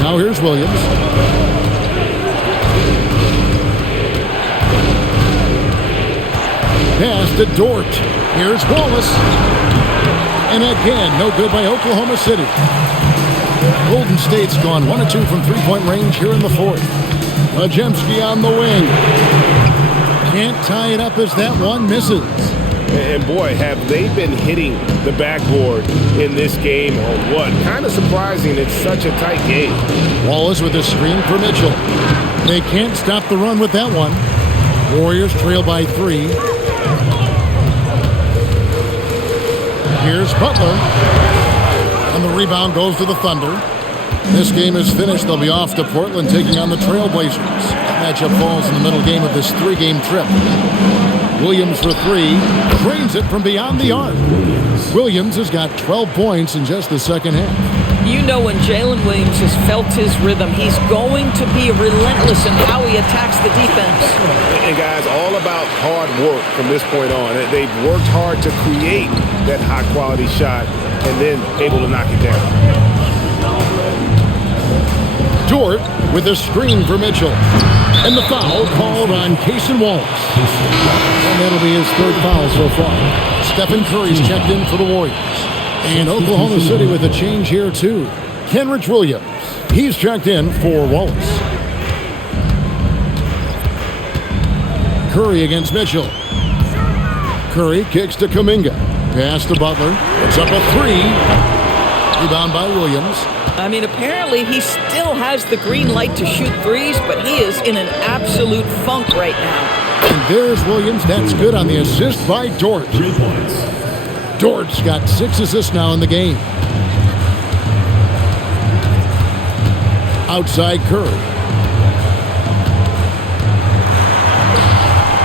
Now here's Williams. Pass to Dort. Here's Wallace. And again, no good by Oklahoma City. Golden State's gone 1 of 2 from three-point range here in the fourth. Majemski on the wing. Can't tie it up as that one misses. And boy, have they been hitting the backboard in this game or what? Kind of surprising it's such a tight game. Wallace with a screen for Mitchell. They can't stop the run with that one. Warriors trail by 3. Here's Butler. And the rebound goes to the Thunder. This game is finished. They'll be off to Portland taking on the Trailblazers. That matchup falls in the middle game of this 3-game trip. Williams for 3. Drains it from beyond the arc. Williams has got 12 points in just the second half. You know, when Jalen Williams has felt his rhythm, he's going to be relentless in how he attacks the defense. And guys, all about hard work from this point on. They've worked hard to create that high-quality shot and then able to knock it down. Dort with a screen for Mitchell. And the foul called on Cason Wallace. And that'll be his 3rd foul so far. Stephen Curry's checked in for the Warriors. And Oklahoma City with a change here too. Kenrich Williams. He's checked in for Wallace. Curry against Mitchell. Curry kicks to Kuminga. Pass to Butler. It's up a 3. Rebound by Williams. I mean, apparently he still has the green light to shoot threes, but he is in an absolute funk right now. And there's Williams. That's good on the assist by Dort. 3 points. Dort's got 6 assists now in the game. Outside Curry.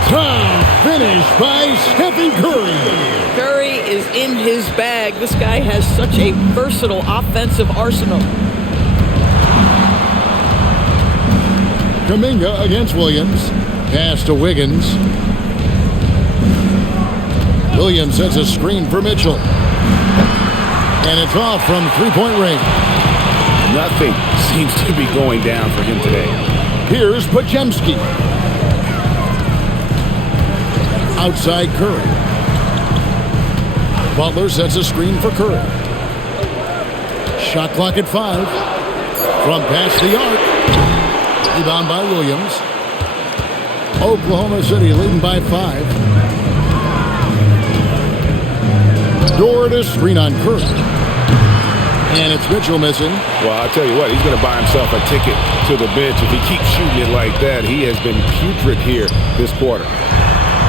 Top finish by Stephen Curry. Curry is in his bag. This guy has such a versatile offensive arsenal. Kuminga against Williams. Pass to Wiggins. Williams sets a screen for Mitchell. And it's off from three-point range. Nothing seems to be going down for him today. Here's Majemski. Outside Curry. Butler sets a screen for Curry. Shot clock at 5. From past the arc. Rebound by Williams. Oklahoma City leading by 5. Dort a screen on Curry. And it's Mitchell missing. Well, I'll tell you what, he's going to buy himself a ticket to the bench if he keeps shooting it like that. He has been putrid here this quarter.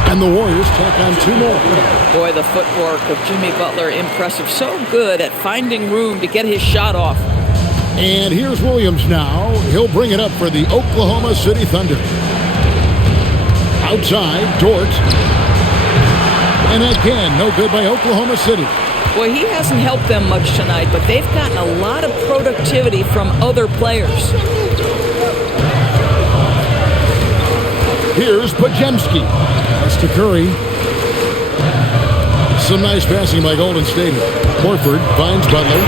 And the Warriors tack on 2 more. Boy, the footwork of Jimmy Butler, impressive. So good at finding room to get his shot off. And here's Williams now. He'll bring it up for the Oklahoma City Thunder. Outside, Dort. And again, no good by Oklahoma City. Boy, he hasn't helped them much tonight, but they've gotten a lot of productivity from other players. Here's Majemski. That's to Curry. Some nice passing by Golden State. Horford finds Butler.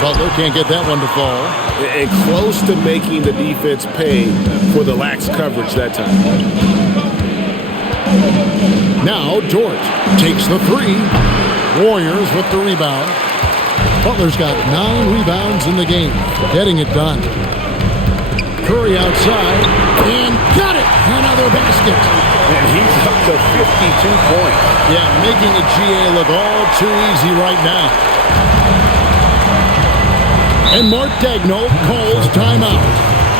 Butler can't get that one to fall. And close to making the defense pay for the lax coverage that time. Now Dort takes the 3. Warriors with the rebound. Butler's got 9 rebounds in the game. Getting it done. Curry outside. And got it! Another basket. And he's up to 52 points. Yeah, making the GA look all too easy right now. And Mark Daigneault calls timeout.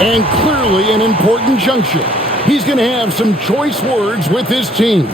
And clearly an important juncture. He's going to have some choice words with his team.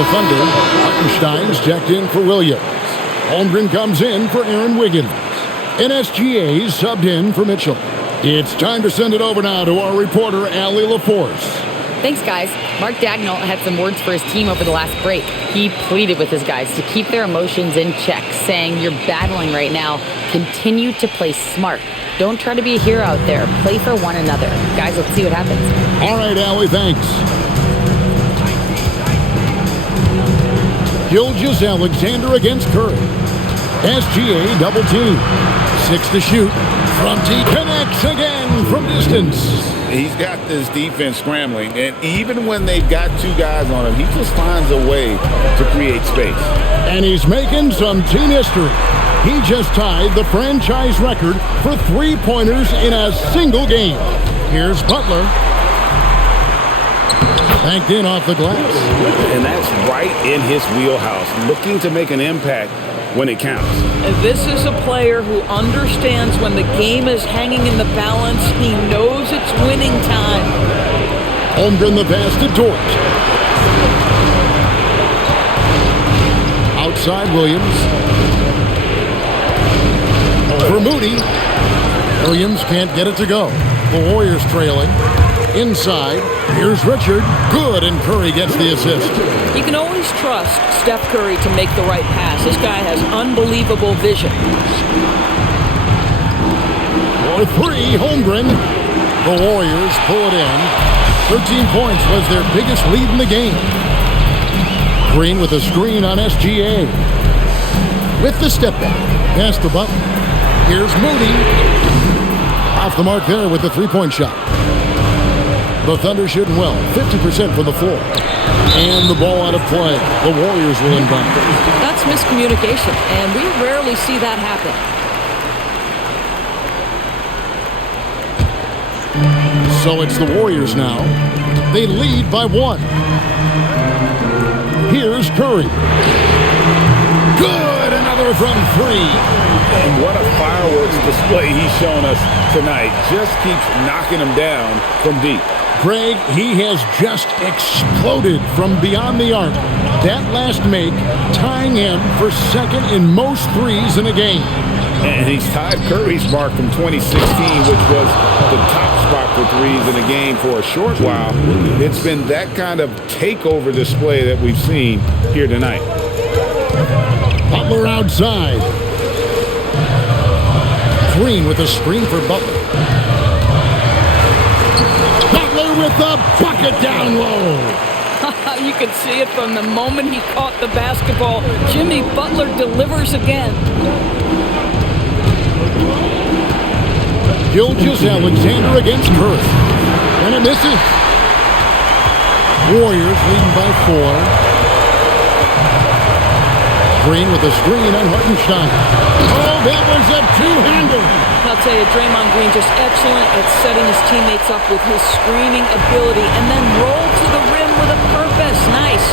the Thunder. Hartenstein's checked in for Williams. Holmgren comes in for Aaron Wiggins. And SGA's subbed in for Mitchell. It's time to send it over now to our reporter, Allie LaForce. Thanks, guys. Mark Dagnall had some words for his team over the last break. He pleaded with his guys to keep their emotions in check, saying, "You're battling right now. Continue to play smart. Don't try to be a hero out there. Play for one another." Guys, let's see what happens. All right, Allie, thanks. Gilgeous-Alexander against Curry. SGA double team. 6 to shoot. From deep, connects again from distance. He's got this defense scrambling, and even when they've got two guys on him, he just finds a way to create space. And he's making some team history. He just tied the franchise record for three-pointers in a single game. Here's Butler. Banked in off the glass. And that's right in his wheelhouse, looking to make an impact when it counts. And this is a player who understands when the game is hanging in the balance. He knows it's winning time. Holmgren the pass to Dort. Outside Williams. Over Moody. Williams can't get it to go. The Warriors trailing. Inside, here's Richard. Good, and Curry gets the assist. You can always trust Steph Curry to make the right pass. This guy has unbelievable vision. For three, Holmgren. The Warriors pull it in. 13 points was their biggest lead in the game. Green with a screen on SGA. With the step back. Pass the Butler. Here's Moody. Off the mark there with the three-point shot. The Thunder shooting well, 50% from the floor. And the ball out of play. The Warriors will inbound. That's miscommunication, and we rarely see that happen. So it's the Warriors now. They lead by 1. Here's Curry. Good, another from 3. And what a fireworks display he's shown us tonight. Just keeps knocking them down from deep. Greg, he has just exploded from beyond the arc. That last make, tying him for second in most threes in a game. And he's tied Curry's mark from 2016, which was the top spot for threes in a game for a short while. It's been that kind of takeover display that we've seen here tonight. Butler outside. Green with a screen for Butler. With the bucket down low. You can see it from the moment he caught the basketball. Jimmy Butler delivers again. Gilgeous-Alexander against Curry. And it misses. Warriors leading by 4. Green with a screen on Hartenstein. Oh, that was a two-hander. I'll tell you, Draymond Green just excellent at setting his teammates up with his screening ability and then roll to the rim with a purpose. Nice.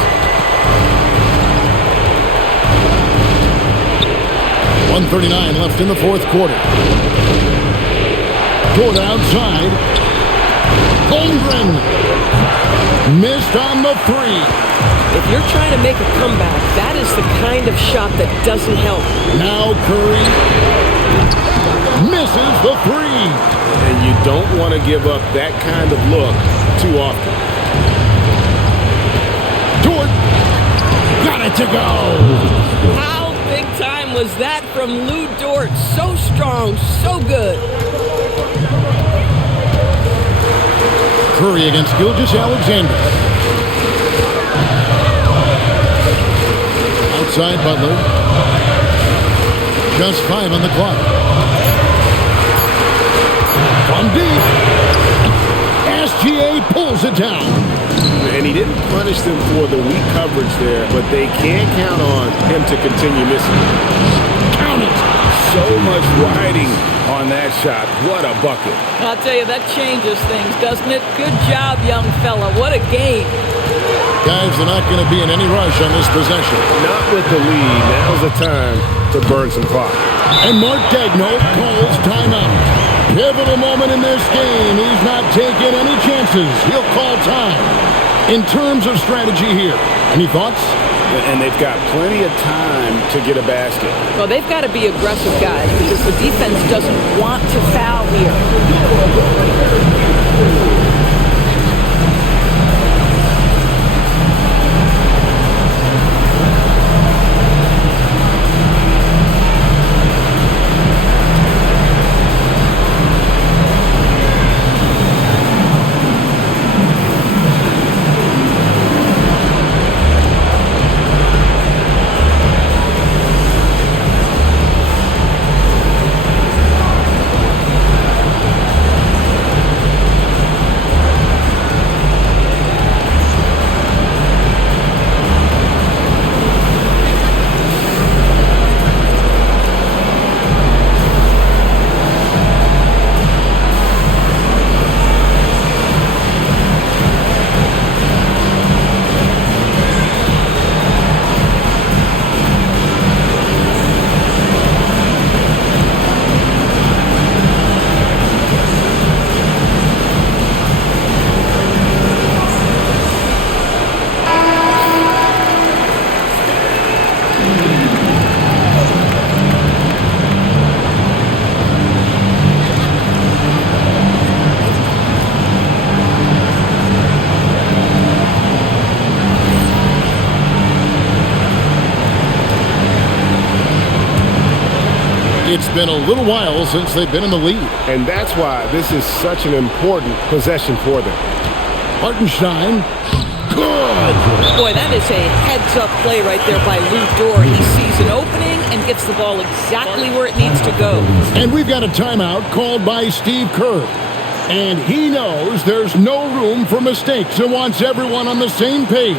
1:39 left in the fourth quarter. Dort outside. Holmgren missed on the 3. If you're trying to make a comeback, that is the kind of shot that doesn't help. Now Curry misses the 3. And you don't want to give up that kind of look too often. Dort got it to go. How big time was that from Lou Dort? So strong, so good. Curry against Gilgeous-Alexander. Outside Butler. Just 5 on the clock. From deep. SGA pulls it down. And he didn't punish them for the weak coverage there, but they can't count on him to continue missing. Count it. So much riding on that shot. What a bucket. I'll tell you, that changes things, doesn't it? Good job, young fella. What a game. Guys, they're not going to be in any rush on this possession. Not with the lead. Now's the time to burn some clock. And Mark Dagnall calls timeout. Pivotal moment in this game. He's not taking any chances. He'll call time. In terms of strategy here, any thoughts? And they've got plenty of time to get a basket. Well, they've got to be aggressive, guys, because the defense doesn't want to foul here. It's been a little while since they've been in the lead. And that's why this is such an important possession for them. Hartenstein. Good. Boy, that is a heads-up play right there by Lou Dort. He sees an opening and gets the ball exactly where it needs to go. And we've got a timeout called by Steve Kerr. And he knows there's no room for mistakes and wants everyone on the same page.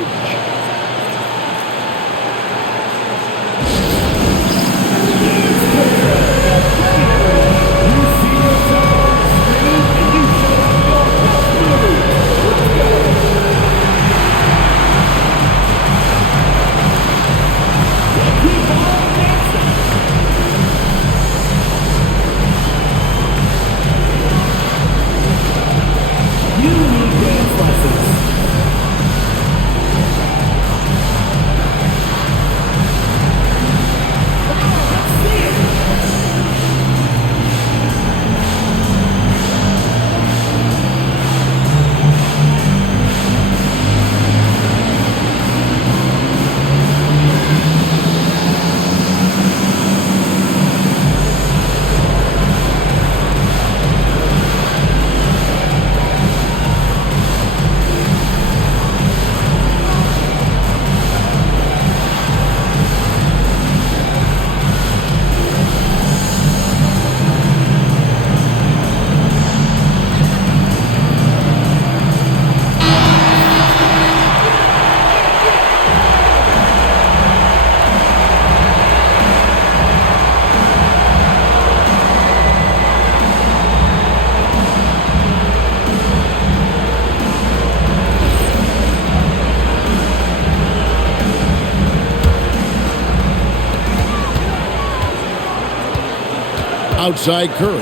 Outside Curry.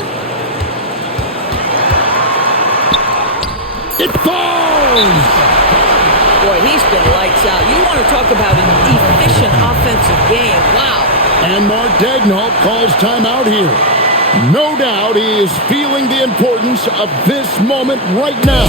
It falls! Boy, he's been lights out. You want to talk about an efficient offensive game. Wow. And Mark Daigneault calls timeout here. No doubt he is feeling the importance of this moment right now.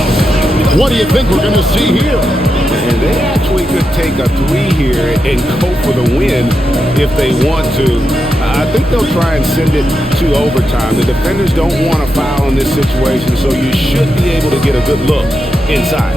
What do you think we're going to see here? And they actually could take a 3 here and go for the win if they want to. I think they'll try and send it to overtime. The defenders don't want to foul in this situation, so you should be able to get a good look inside.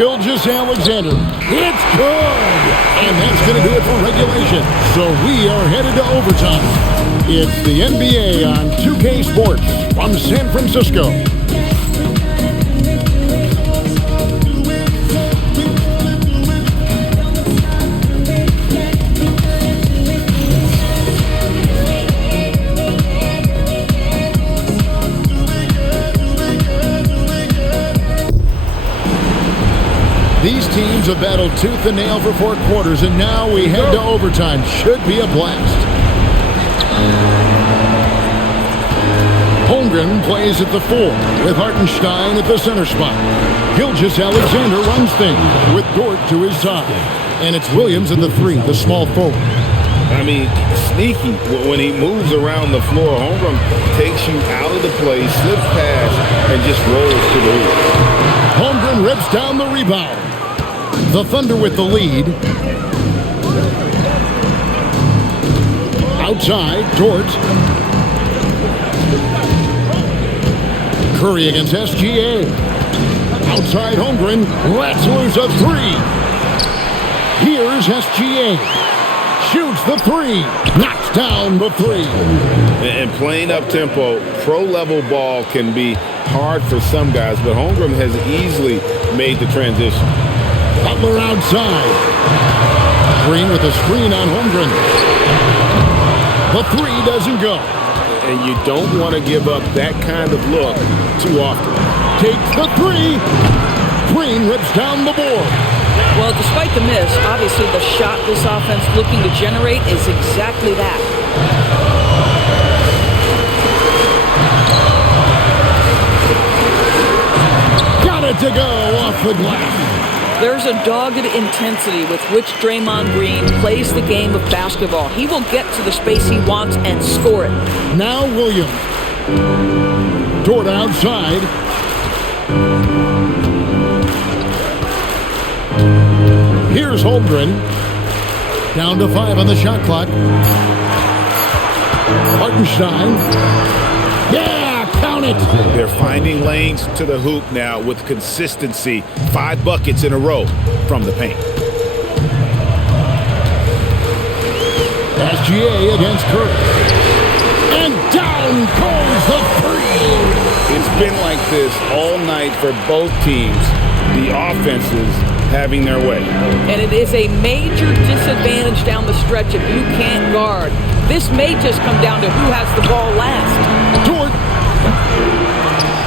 Gilgeous Alexander. It's good! And that's going to do it for regulation. So we are headed to overtime. It's the NBA on 2K Sports from San Francisco. These teams have battled tooth and nail for 4 quarters, and now we head to overtime. Should be a blast. Holmgren plays at the 4 with Hartenstein at the center spot. Gilgeous Alexander runs things with Dort to his side. And it's Williams at the 3, the small forward. I mean, sneaky. When he moves around the floor, Holmgren takes you out of the play, slips past, and just rolls to the hoop. Holmgren rips down the rebound. The Thunder with the lead. Outside, Dort. Curry against SGA. Outside, Holmgren lets loose a 3. Here's SGA. Shoots the 3. Knocks down the 3. And playing up-tempo, pro-level ball can be hard for some guys, but Holmgren has easily made the transition. Butler outside. Green with a screen on Holmgren. The 3 doesn't go. And you don't want to give up that kind of look too often. Takes the 3. Green rips down the board. Well, despite the miss, obviously the shot this offense looking to generate is exactly that. Got it to go off the glass. There's a dogged intensity with which Draymond Green plays the game of basketball. He will get to the space he wants and score it. Now Williams. Dort outside. Here's Holmgren. Down to 5 on the shot clock. Hartenstein. Yeah, count it. They're finding lanes to the hoop now with consistency. 5 buckets in a row from the paint. SGA against Curry. And down goes the 3. It's been like this all night for both teams. The offenses having their way. And it is a major disadvantage down the stretch if you can't guard. This may just come down to who has the ball last. Dort.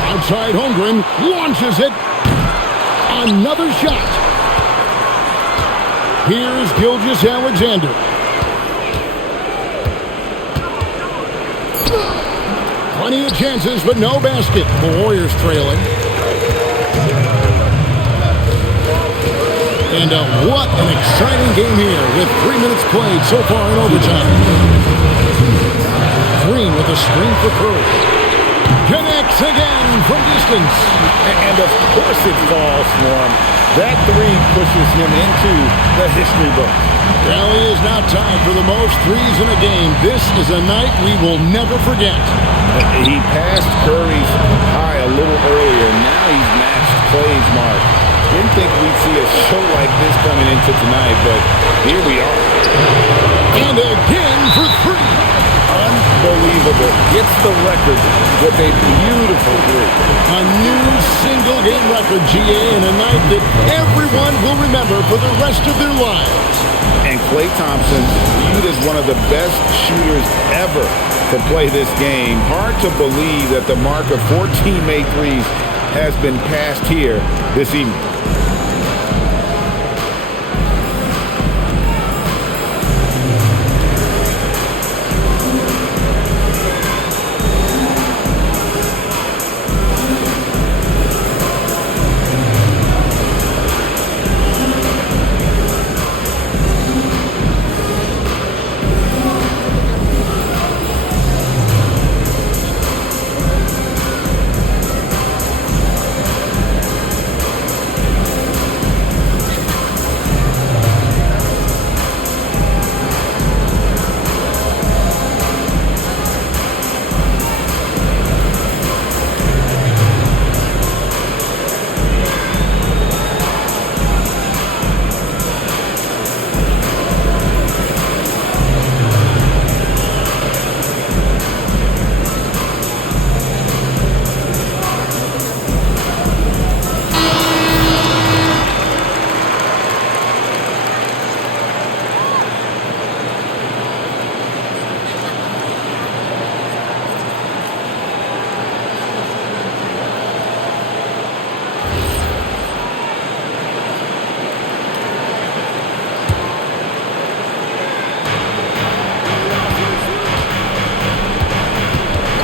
Outside Holmgren launches it. Another shot. Here's Gilgeous Alexander. Plenty of chances, but no basket. The Warriors trailing. And what an exciting game here with 3 minutes played so far in overtime. Green with a screen for Curry. Connects again from distance. And of course it falls for him. That 3 pushes him into the history book. Rally is now tied for the most threes in a game. This is a night we will never forget. He passed Curry's high a little earlier. Now he's matched Clay's mark. Didn't think we'd see a show like this coming into tonight, but here we are. And again for 3. Unbelievable. Gets the record with a beautiful 3. A new single-game record, GA, and a night that everyone will remember for the rest of their lives. And Klay Thompson, viewed as one of the best shooters ever to play this game. Hard to believe that the mark of 14 made threes has been passed here this evening.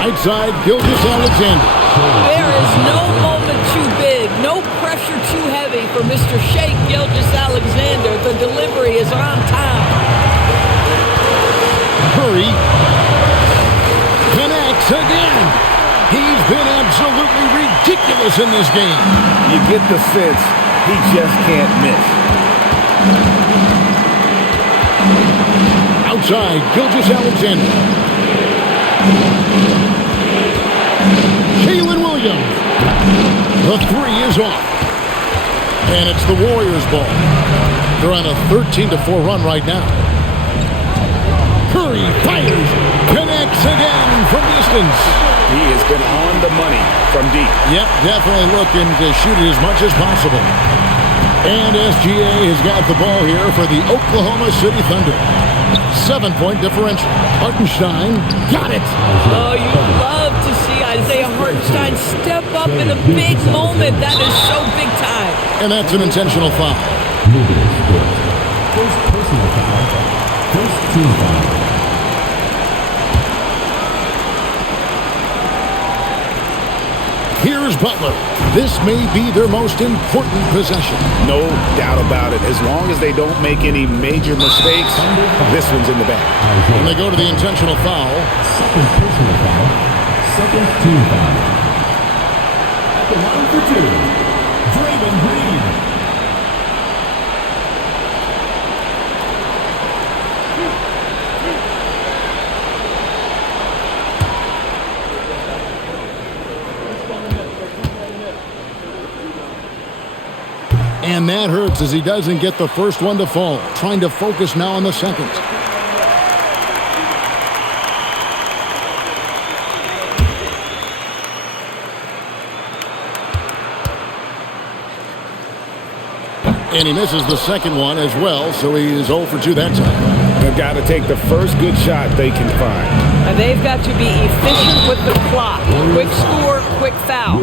Right side, Gilgeous-Alexander. There is no moment too big, no pressure too heavy for Mr. Shea Gilgeous-Alexander. The delivery is on time. Curry connects again. He's been absolutely ridiculous in this game. You get the sense he just can't miss. Outside, Gilgeous-Alexander. Jalen Williams. The three is off. And it's the Warriors' ball. They're on a 13-4 run right now. Curry fires. Connects again from distance. He has been on the money from deep. Yep, definitely looking to shoot it as much as possible. And SGA has got the ball here for the Oklahoma City Thunder. 7-point differential. Hartenstein got it. Oh, you love to see Isaiah Hartenstein step up in a big moment. That is so big time. And that's an intentional foul. Nubian Sports. First personal foul. First team foul. Here's Butler. This may be their most important possession. No doubt about it. As long as they don't make any major mistakes, this one's in the bag. And they go to the intentional foul. Second personal foul. Second team foul. At the line for two, Draymond Green. And that hurts as he doesn't get the first one to fall. Trying to focus now on the second. And he misses the second one as well, so he is 0 for 2 that time. They've got to take the first good shot they can find. And they've got to be efficient with the clock. Quick score, quick foul.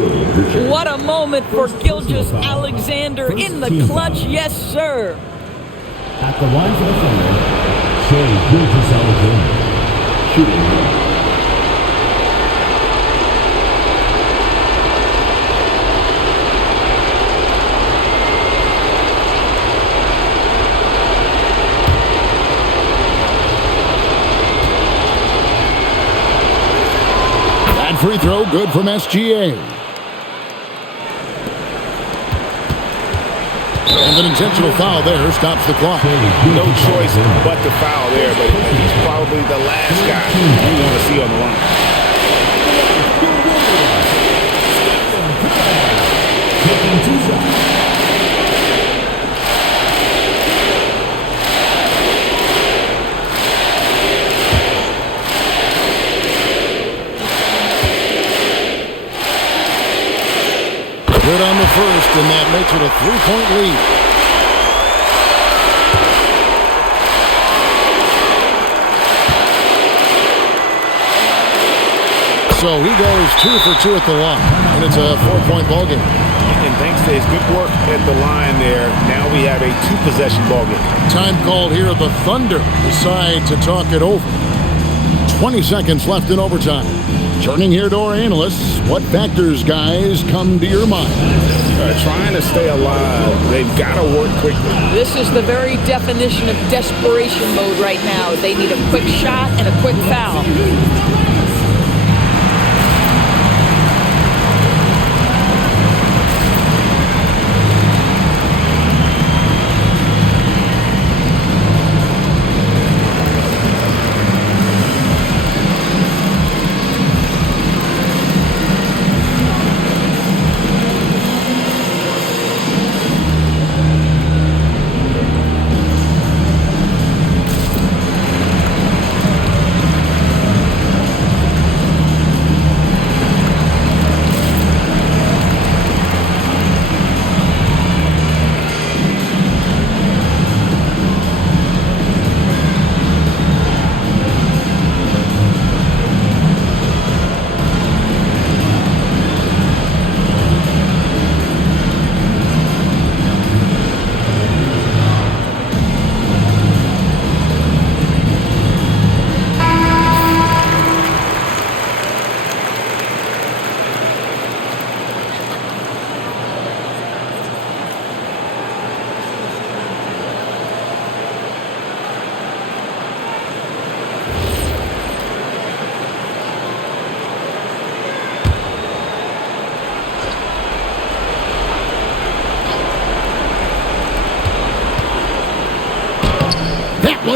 What a moment for Gilgeous-Alexander in the clutch. Yes, sir. At the line for the Thunder, Shea Gilgeous-Alexander. Shooting. Free throw, good from SGA. And an intentional foul there stops the clock. No choice but to foul there, but he's probably the last guy you want to see on the line. Taking 2 shots. Good on the first, and that makes it a 3-point lead. So he goes 2 for 2 at the line, and it's a 4-point ball game. And thanks to his good work at the line there, now we have a 2-possession ball game. Time called here. The Thunder decide to talk it over. 20 seconds left in overtime. Turning here to our analysts, what factors, guys, come to your mind? Trying to stay alive. They've got to work quickly. This is the very definition of desperation mode right now. They need a quick shot and a quick foul.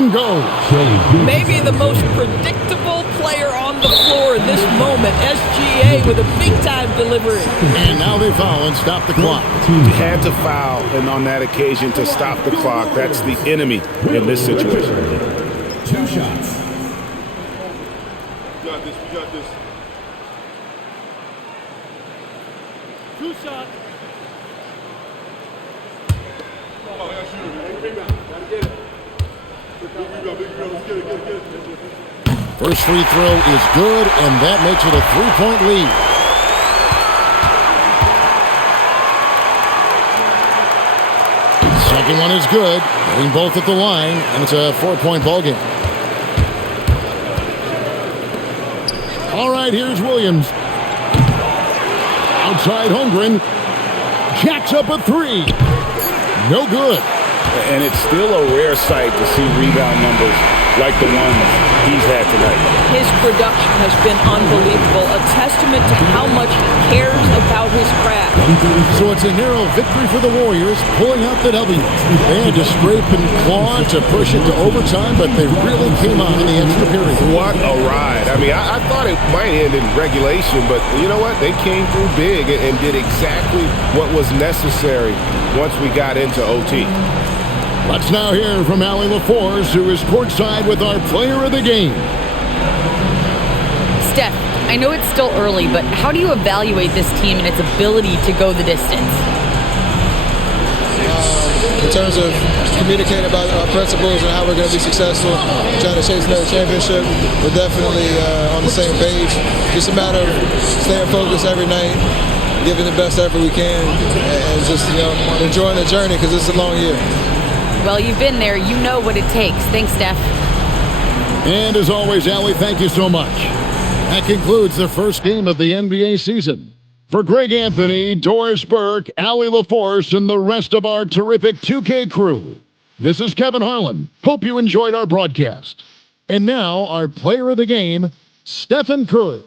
and goes. Maybe the most predictable player on the floor in this moment. SGA with a big-time delivery. And now they foul and stop the clock. He had to foul, and on that occasion to stop the clock. That's the enemy in this situation. 2 shots. We got this. 2 shots. First free throw is good, and that makes it a 3-point lead. Second one is good, hitting both at the line, and it's a 4-point ball game. All right, here's Williams. Outside Holmgren. Jacks up a 3. No good. And it's still a rare sight to see rebound numbers like the ones he's had tonight. His production has been unbelievable, a testament to how much he cares about his craft. So it's a narrow victory for the Warriors, pulling out the W. They had to scrape and claw to push it to overtime, but they really came on in the extra period. What a ride. I mean, I thought it might end in regulation, but you know what? They came through big and did exactly what was necessary once we got into OT. Let's now hear from Allie LaForce, who is courtside with our player of the game. Steph, I know it's still early, but how do you evaluate this team and its ability to go the distance? In terms of communicating about our principles and how we're going to be successful, trying to chase another championship, we're definitely on the same page. Just a matter of staying focused every night, giving the best effort we can, and just enjoying the journey because it's a long year. Well, you've been there. You know what it takes. Thanks, Steph. And as always, Allie, thank you so much. That concludes the first game of the NBA season. For Greg Anthony, Doris Burke, Allie LaForce, and the rest of our terrific 2K crew, this is Kevin Harlan. Hope you enjoyed our broadcast. And now, our player of the game, Stephen Curry.